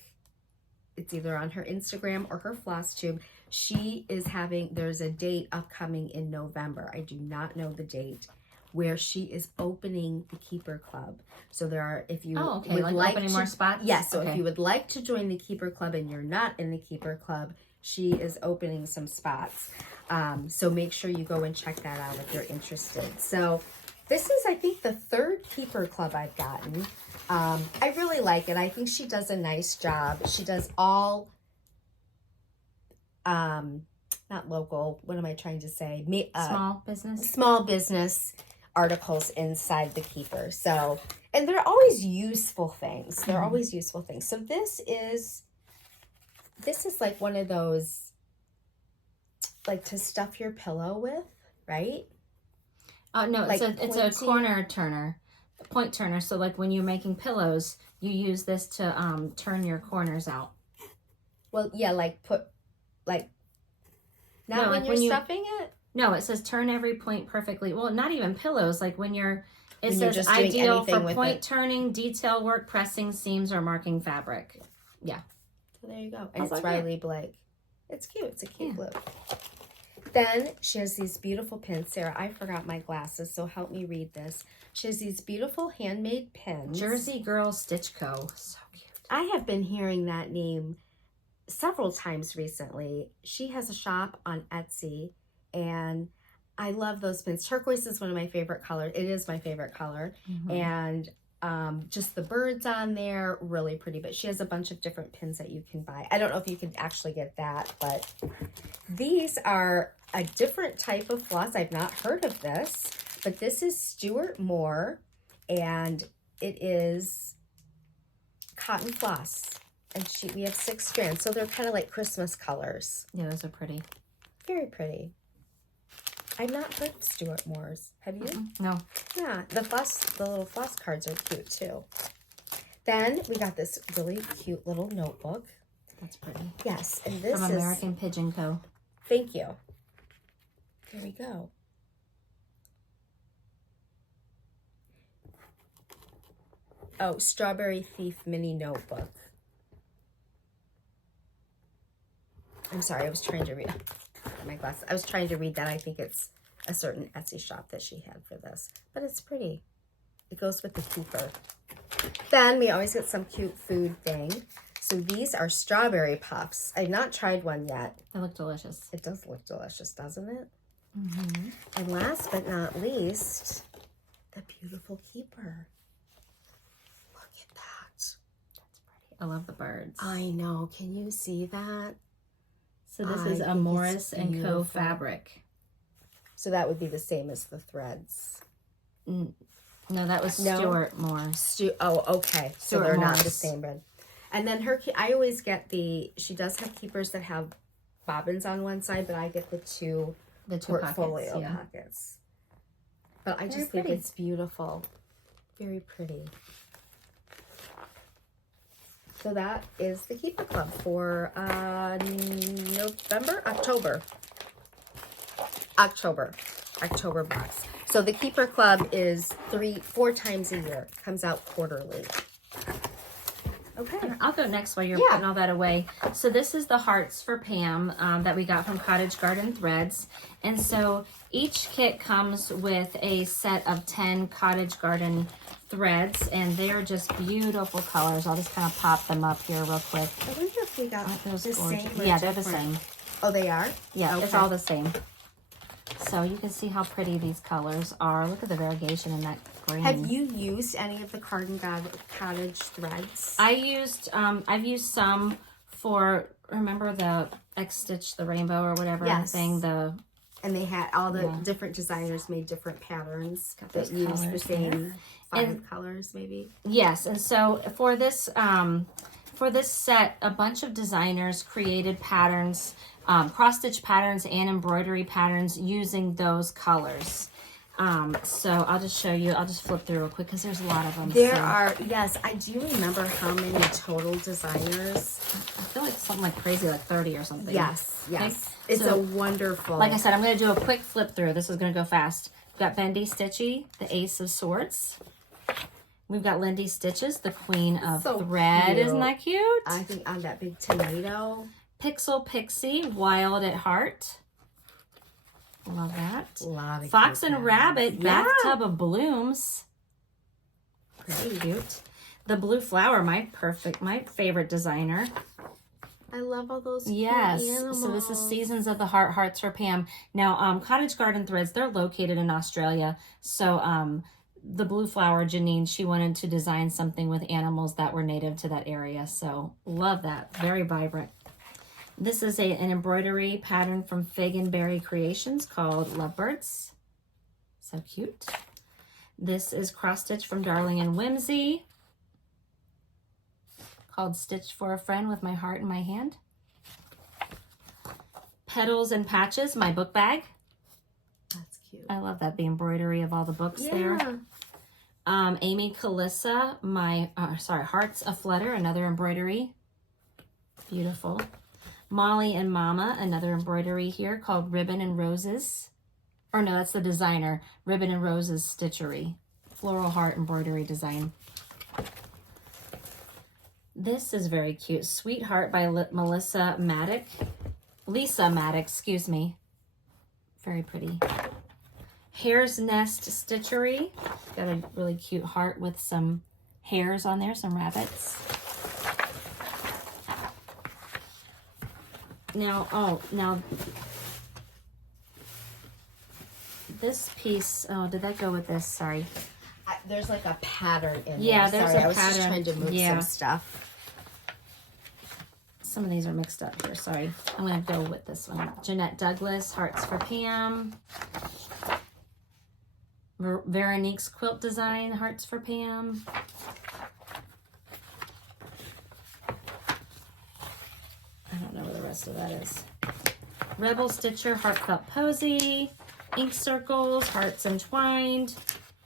it's either on her Instagram or her Flosstube. She is there's a date upcoming in November. I do not know the date, where she is opening the Keeper Club. So there are, if you would like opening more spots? Yes, so if you would like to join the Keeper Club and you're not in the Keeper Club, she is opening some spots. So make sure you go and check that out if you're interested. So this is, I think, the 3rd Keeper Club I've gotten. I really like it. I think she does a nice job. She does all not local, what am I trying to say? Small business articles inside the keeper. So, and they're always useful things. They're always useful things. So this is like one of those, like to stuff your pillow with, right? No, like it's a corner turner, point turner. So like when you're making pillows, you use this to turn your corners out. Well, yeah, like not when you're stuffing it? No, it says turn every point perfectly. Well, not even pillows. Like it says just ideal for point turning, detail work, pressing seams, or marking fabric. Yeah. So there you go. And it's Riley Blake. It's cute. It's a cute blue. Then she has these beautiful pins. Sarah, I forgot my glasses, so help me read this. She has these beautiful handmade pins. Jersey Girl Stitch Co. So cute. I have been hearing that name several times recently. She has a shop on Etsy, and I love those pins. Turquoise is one of my favorite colors. It is my favorite color. And just the birds on there, really pretty. But she has a bunch of different pins that you can buy. I don't know if you can actually get that, but these are a different type of floss. I've not heard of this, but this is Stuart Moore, and it is cotton floss. And we have 6 strands, so they're kind of like Christmas colors. Yeah, those are pretty. Very pretty. I've not heard of Stuart Moore's. Have you? No. Yeah, the little floss cards are cute too. Then we got this really cute little notebook. That's pretty. Yes, and this from American Pigeon Co. Thank you. There we go. Oh, Strawberry Thief mini notebook. I'm sorry, I was trying to read my glasses. I was trying to read that. I think it's a certain Etsy shop that she had for this, but it's pretty. It goes with the keeper. Then we always get some cute food thing. So these are strawberry puffs. I've not tried one yet. They look delicious. It does look delicious, doesn't it? And last but not least, the beautiful keeper. Look at that. That's pretty. I love the birds. I know. Can you see that? So this is a Morris and Co. fabric. So that would be the same as the threads. No, that was Stuart Moore. Oh, okay. So they're not the same brand. And then I always get she does have keepers that have bobbins on one side, but I get the two portfolio pockets. But I just think it's beautiful. Very pretty. So that is the Keeper Club for October box. So the Keeper Club is 4 times a year. Comes out quarterly. Okay. I'll go next while you're putting all that away. So this is the Hearts for Pam that we got from Cottage Garden Threads. And so each kit comes with a set of 10 Cottage Garden threads, and they're just beautiful colors. I'll just kind of pop them up here real quick. I wonder if we got those the gorgeous. same. Yeah, they're the same. Oh, they are? Yeah, okay. It's all the same. So you can see how pretty these colors are. Look at the variegation in that green. Have you used any of the Cottage threads? I've used some for, remember the X Stitch the Rainbow or whatever thing? And they had all the different designers made different patterns that used the same 5 colors, maybe. Yes, and so for this set, a bunch of designers created patterns, cross-stitch patterns and embroidery patterns using those colors. So I'll just show you. I'll just flip through real quick because there's a lot of them. There are, yes. I do remember how many total designers. I feel like something like crazy, like 30 or something. Yes, yes. Okay? It's a wonderful. Like I said, I'm going to do a quick flip through. This is going to go fast. We've got Bendy Stitchy, the Ace of Swords. We've got Lindy Stitches, the Queen of Thread. Cute. Isn't that cute? I think on that big tomato. Pixel Pixie, Wild at Heart. Love that. Fox and Rabbit, Bathtub of Blooms. Pretty cute. The Blue Flower, my favorite designer. I love all those animals. So this is Seasons of the Heart, Hearts for Pam. Now, Cottage Garden Threads, they're located in Australia. So the Blue Flower, Janine, she wanted to design something with animals that were native to that area. So love that. Very vibrant. This is an embroidery pattern from Fig and Berry Creations called Lovebirds. So cute. This is cross stitch from Darling and Whimsy called Stitch for a Friend with My Heart in My Hand. Petals and Patches, my book bag. That's cute. I love that, the embroidery of all the books there. Amy Calissa, my, Hearts Aflutter, another embroidery. Beautiful. Molly and Mama, another embroidery here called Ribbon and Roses. Or no, that's the designer. Ribbon and Roses Stitchery. Floral heart embroidery design. This is very cute. Sweetheart by Lisa Maddox, excuse me. Very pretty. Hare's Nest Stitchery. Got a really cute heart with some hares on there, some rabbits. Now, this piece, did that go with this? Sorry. There's like a pattern in there. Yeah, there's a pattern. I was just trying to move some stuff. Some of these are mixed up here, sorry. I'm going to go with this one. Jeanette Douglas, Hearts for Pam. Veronique's Quilt Design, Hearts for Pam. I don't know where the rest of that is. Rebel Stitcher, Heartfelt Posy. Ink Circles, Hearts Entwined.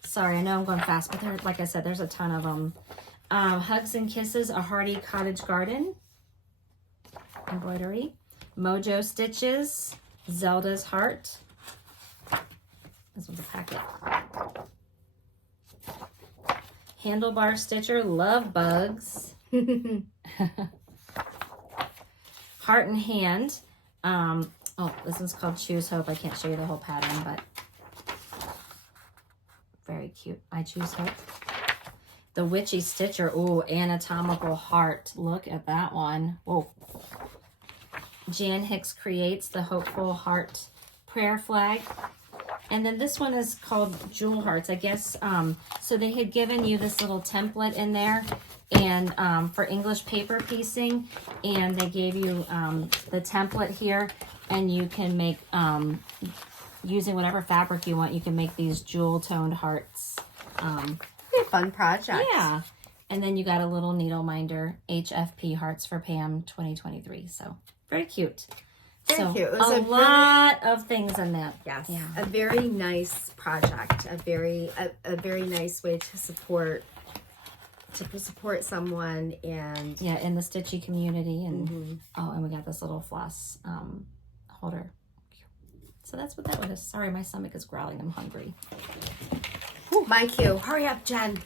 Sorry, I know I'm going fast, but there, like I said, there's a ton of them. Hugs and Kisses, A Hardy Cottage Garden. Embroidery. Mojo Stitches, Zelda's Heart. This one's a packet. Handlebar Stitcher, Love Bugs. Heart and Hand. Oh, this one's called Choose Hope. I can't show you the whole pattern, but very cute. I Choose Hope. The Witchy Stitcher. Ooh, Anatomical Heart. Look at that one. Whoa. Jan Hicks Creates, the Hopeful Heart Prayer Flag. And then this one is called Jewel Hearts, I guess. So they had given you this little template in there and for English paper piecing. And they gave you the template here. And you can make, using whatever fabric you want, you can make these jewel-toned hearts. A fun project. Yeah. And then you got a little needle minder, HFP Hearts for Pam 2023. So, very cute. Very cute. It was a lot of things in that. Yes. Yeah. A very nice project. A very nice way to support someone and yeah, in the stitchy community. And oh, and we got this little floss holder. So that's what that was. Sorry, my stomach is growling. I'm hungry. Ooh, my cue. Hurry up, Jen.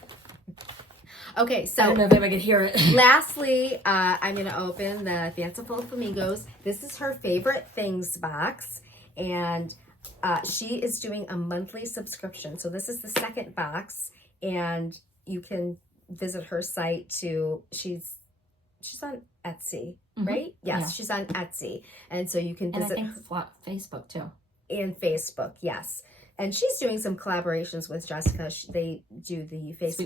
Okay, so I don't know if I could hear it. Lastly, I'm going to open the Fanciful Flamingos. This is her favorite things box, and she is doing a monthly subscription. So this is the second box, and you can visit her site too. She's on Etsy, right? Yes, yeah. She's on Etsy, and so you can visit. And I think Facebook too. And Facebook, yes. And she's doing some collaborations with Jessica. They do the Facebook...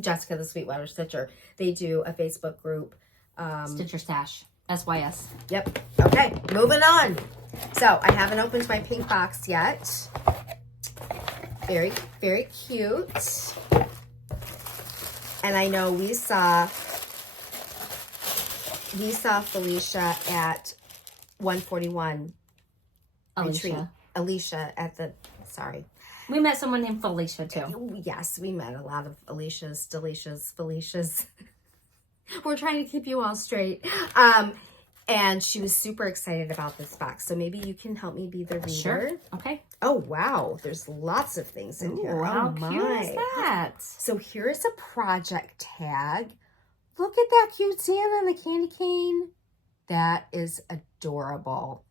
Jessica the Sweetwater Stitcher. They do a Facebook group. Stitcher Stash. SYS. Yep. Okay, moving on. So, I haven't opened my pink box yet. Very, very cute. And I know we saw Felicia at 141 Retreat. Alicia at the, sorry. We met someone named Felicia too. Yes, we met a lot of Alicias, Delicias, Felicias. We're trying to keep you all straight. And she was super excited about this box. So maybe you can help me be the reader. Sure. Okay. Oh, wow. There's lots of things in here. How cute is that? So here's a project tag. Look at that cute Santa and the candy cane. That is adorable.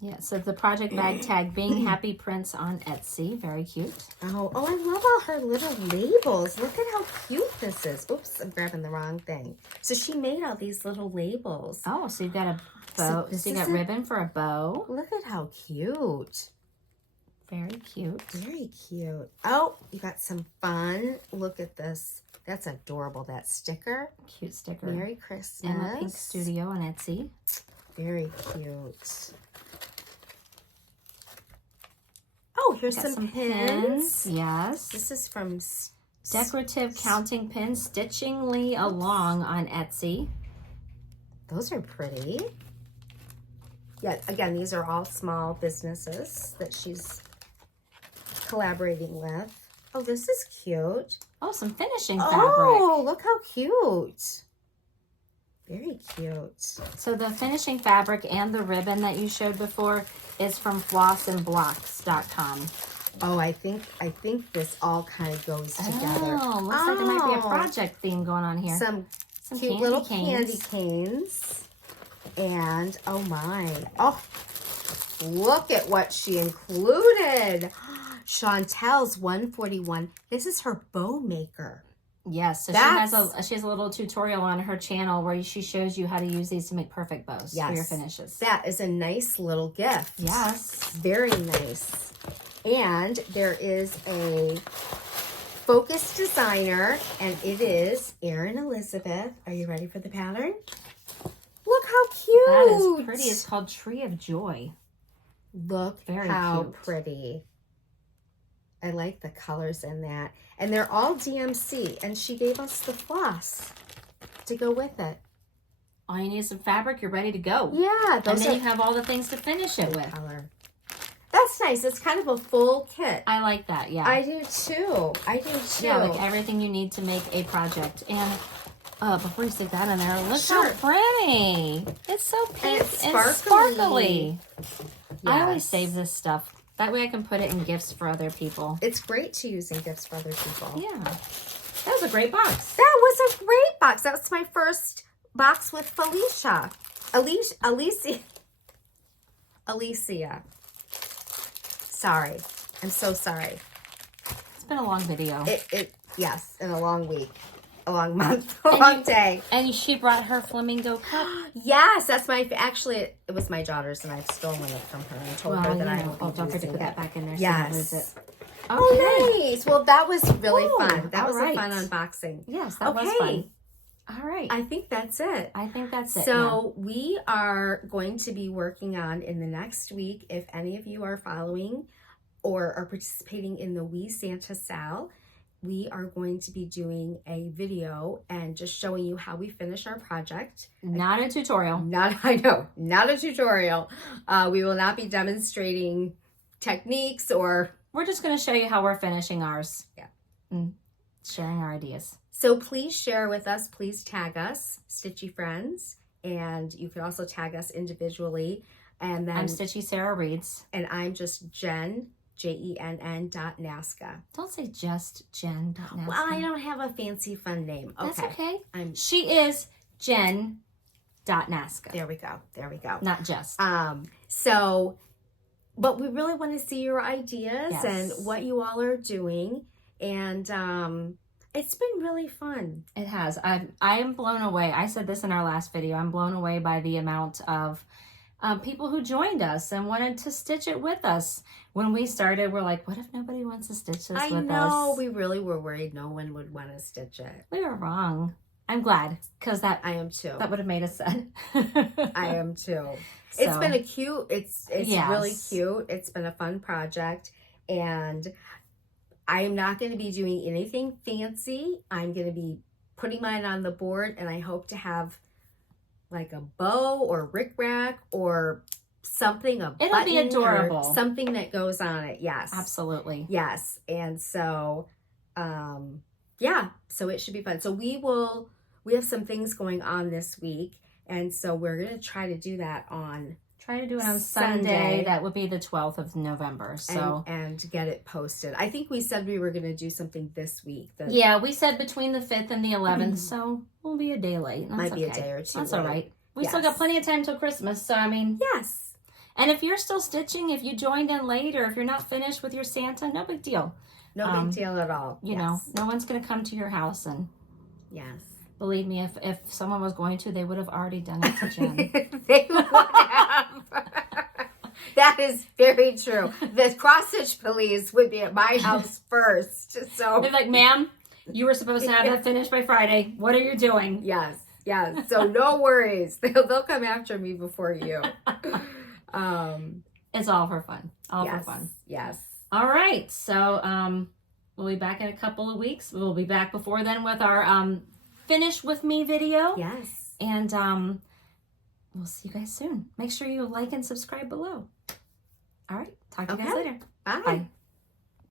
Yeah, so the project bag tag, Being Happy Prince on Etsy. Very cute. Oh, I love all her little labels. Look at how cute this is. Oops, I'm grabbing the wrong thing. So she made all these little labels. Oh, so you've got a bow. So you got ribbon for a bow. Look at how cute. Very cute. Very cute. Oh, you got some fun. Look at this. That's adorable, that sticker. Cute sticker. Merry Christmas. Emma Pink Studio on Etsy. Very cute. Oh, here's some pins. Yes. This is from Decorative counting pins, Stitchingly Along on Etsy. Those are pretty. Yeah, again, these are all small businesses that she's collaborating with. Oh, this is cute. Oh, some finishing fabric. Oh, look how cute. Very cute. So the finishing fabric and the ribbon that you showed before is from flossandblocks.com. Oh, I think this all kind of goes together. Oh, looks like there might be a project theme going on here. Some cute little candy canes. And, oh my. Oh, look at what she included. Chantel's 141. This is her bow maker. Yes, so she has a little tutorial on her channel where she shows you how to use these to make perfect bows for your finishes. That is a nice little gift. Yes. Very nice. And there is a focus designer, and it is Erin Elizabeth. Are you ready for the pattern? Look how cute. That is pretty. It's called Tree of Joy. Look how pretty. I like the colors in that. And they're all DMC, and she gave us the floss to go with it. All you need is some fabric. You're ready to go. Yeah. And then you have all the things to finish it with. Color. That's nice. It's kind of a full kit. I like that, yeah. I do too. Yeah, like everything you need to make a project. And before you stick that in there, look how pretty. It's so pink and sparkly. Yes. I always save this stuff. That way I can put it in gifts for other people. It's great to use in gifts for other people. Yeah. That was a great box. That was a great box. That was my first box with Alicia. Sorry. I'm so sorry. It's been a long video. Yes, and a long week. A long month. A long day. And she brought her flamingo cup. Yes, that's actually, it was my daughter's, and I've stolen it from her and told her that I don't forget to put that back in there. Yes. So lose it. Okay. Oh, nice. Well, that was really fun. That was a fun unboxing. Yes, that was fun. All right. I think that's it. So we are going to be working on in the next week, if any of you are following or are participating in the We Santa SAL, we are going to be doing a video and just showing you how we finish our project. Not a tutorial. Not a tutorial. We will not be demonstrating techniques or... We're just going to show you how we're finishing ours. Yeah. And sharing our ideas. So please share with us. Please tag us, Stitchy Friends. And you can also tag us individually. And then I'm Stitchy Sarah Reeds. And I'm just Jen, JENN.Nasca. Don't say just Jen.Nasca. Well, I don't have a fancy fun name. Okay. That's okay. She is Jen.Nasca. There we go. Not just. But we really want to see your ideas and what you all are doing. And it's been really fun. It has. I am blown away. I said this in our last video. I'm blown away by the amount of people who joined us and wanted to stitch it with us. When we started, we're like, what if nobody wants to stitch this with us? I know. We really were worried no one would want to stitch it. We were wrong. I'm glad, because I am too. That would have made us sad. I am too. So, it's been it's really cute. It's been a fun project, and I am not going to be doing anything fancy. I'm going to be putting mine on the board, and I hope to have like a bow or rickrack or something, it'll be adorable, something that goes on it. Yes, absolutely. Yes, and so so it should be fun. So we have some things going on this week, and so we're going to try to do that on Sunday. That would be the 12th of November. So and get it posted. I think we said we were going to do something this week. We said between the 5th and the 11th, so we'll be a day late. Might be a day or two. That's all right. We still got plenty of time till Christmas, so I mean. Yes. And if you're still stitching, if you joined in late, or if you're not finished with your Santa, no big deal. No big deal at all. You know, no one's going to come to your house and. Yes. Believe me, if someone was going to, they would have already done it to Jen. They would have. That is very true. The cross-stitch police would be at my house first. So they're like, ma'am, You were supposed to have that finished by Friday. What are you doing? Yes. So no worries. They'll come after me before you. It's all for fun. All for fun. Yes. All right. So we'll be back in a couple of weeks. We'll be back before then with our Finish With Me video. Yes. And we'll see you guys soon. Make sure you like and subscribe below. All right. Talk to you guys later. Bye. Bye.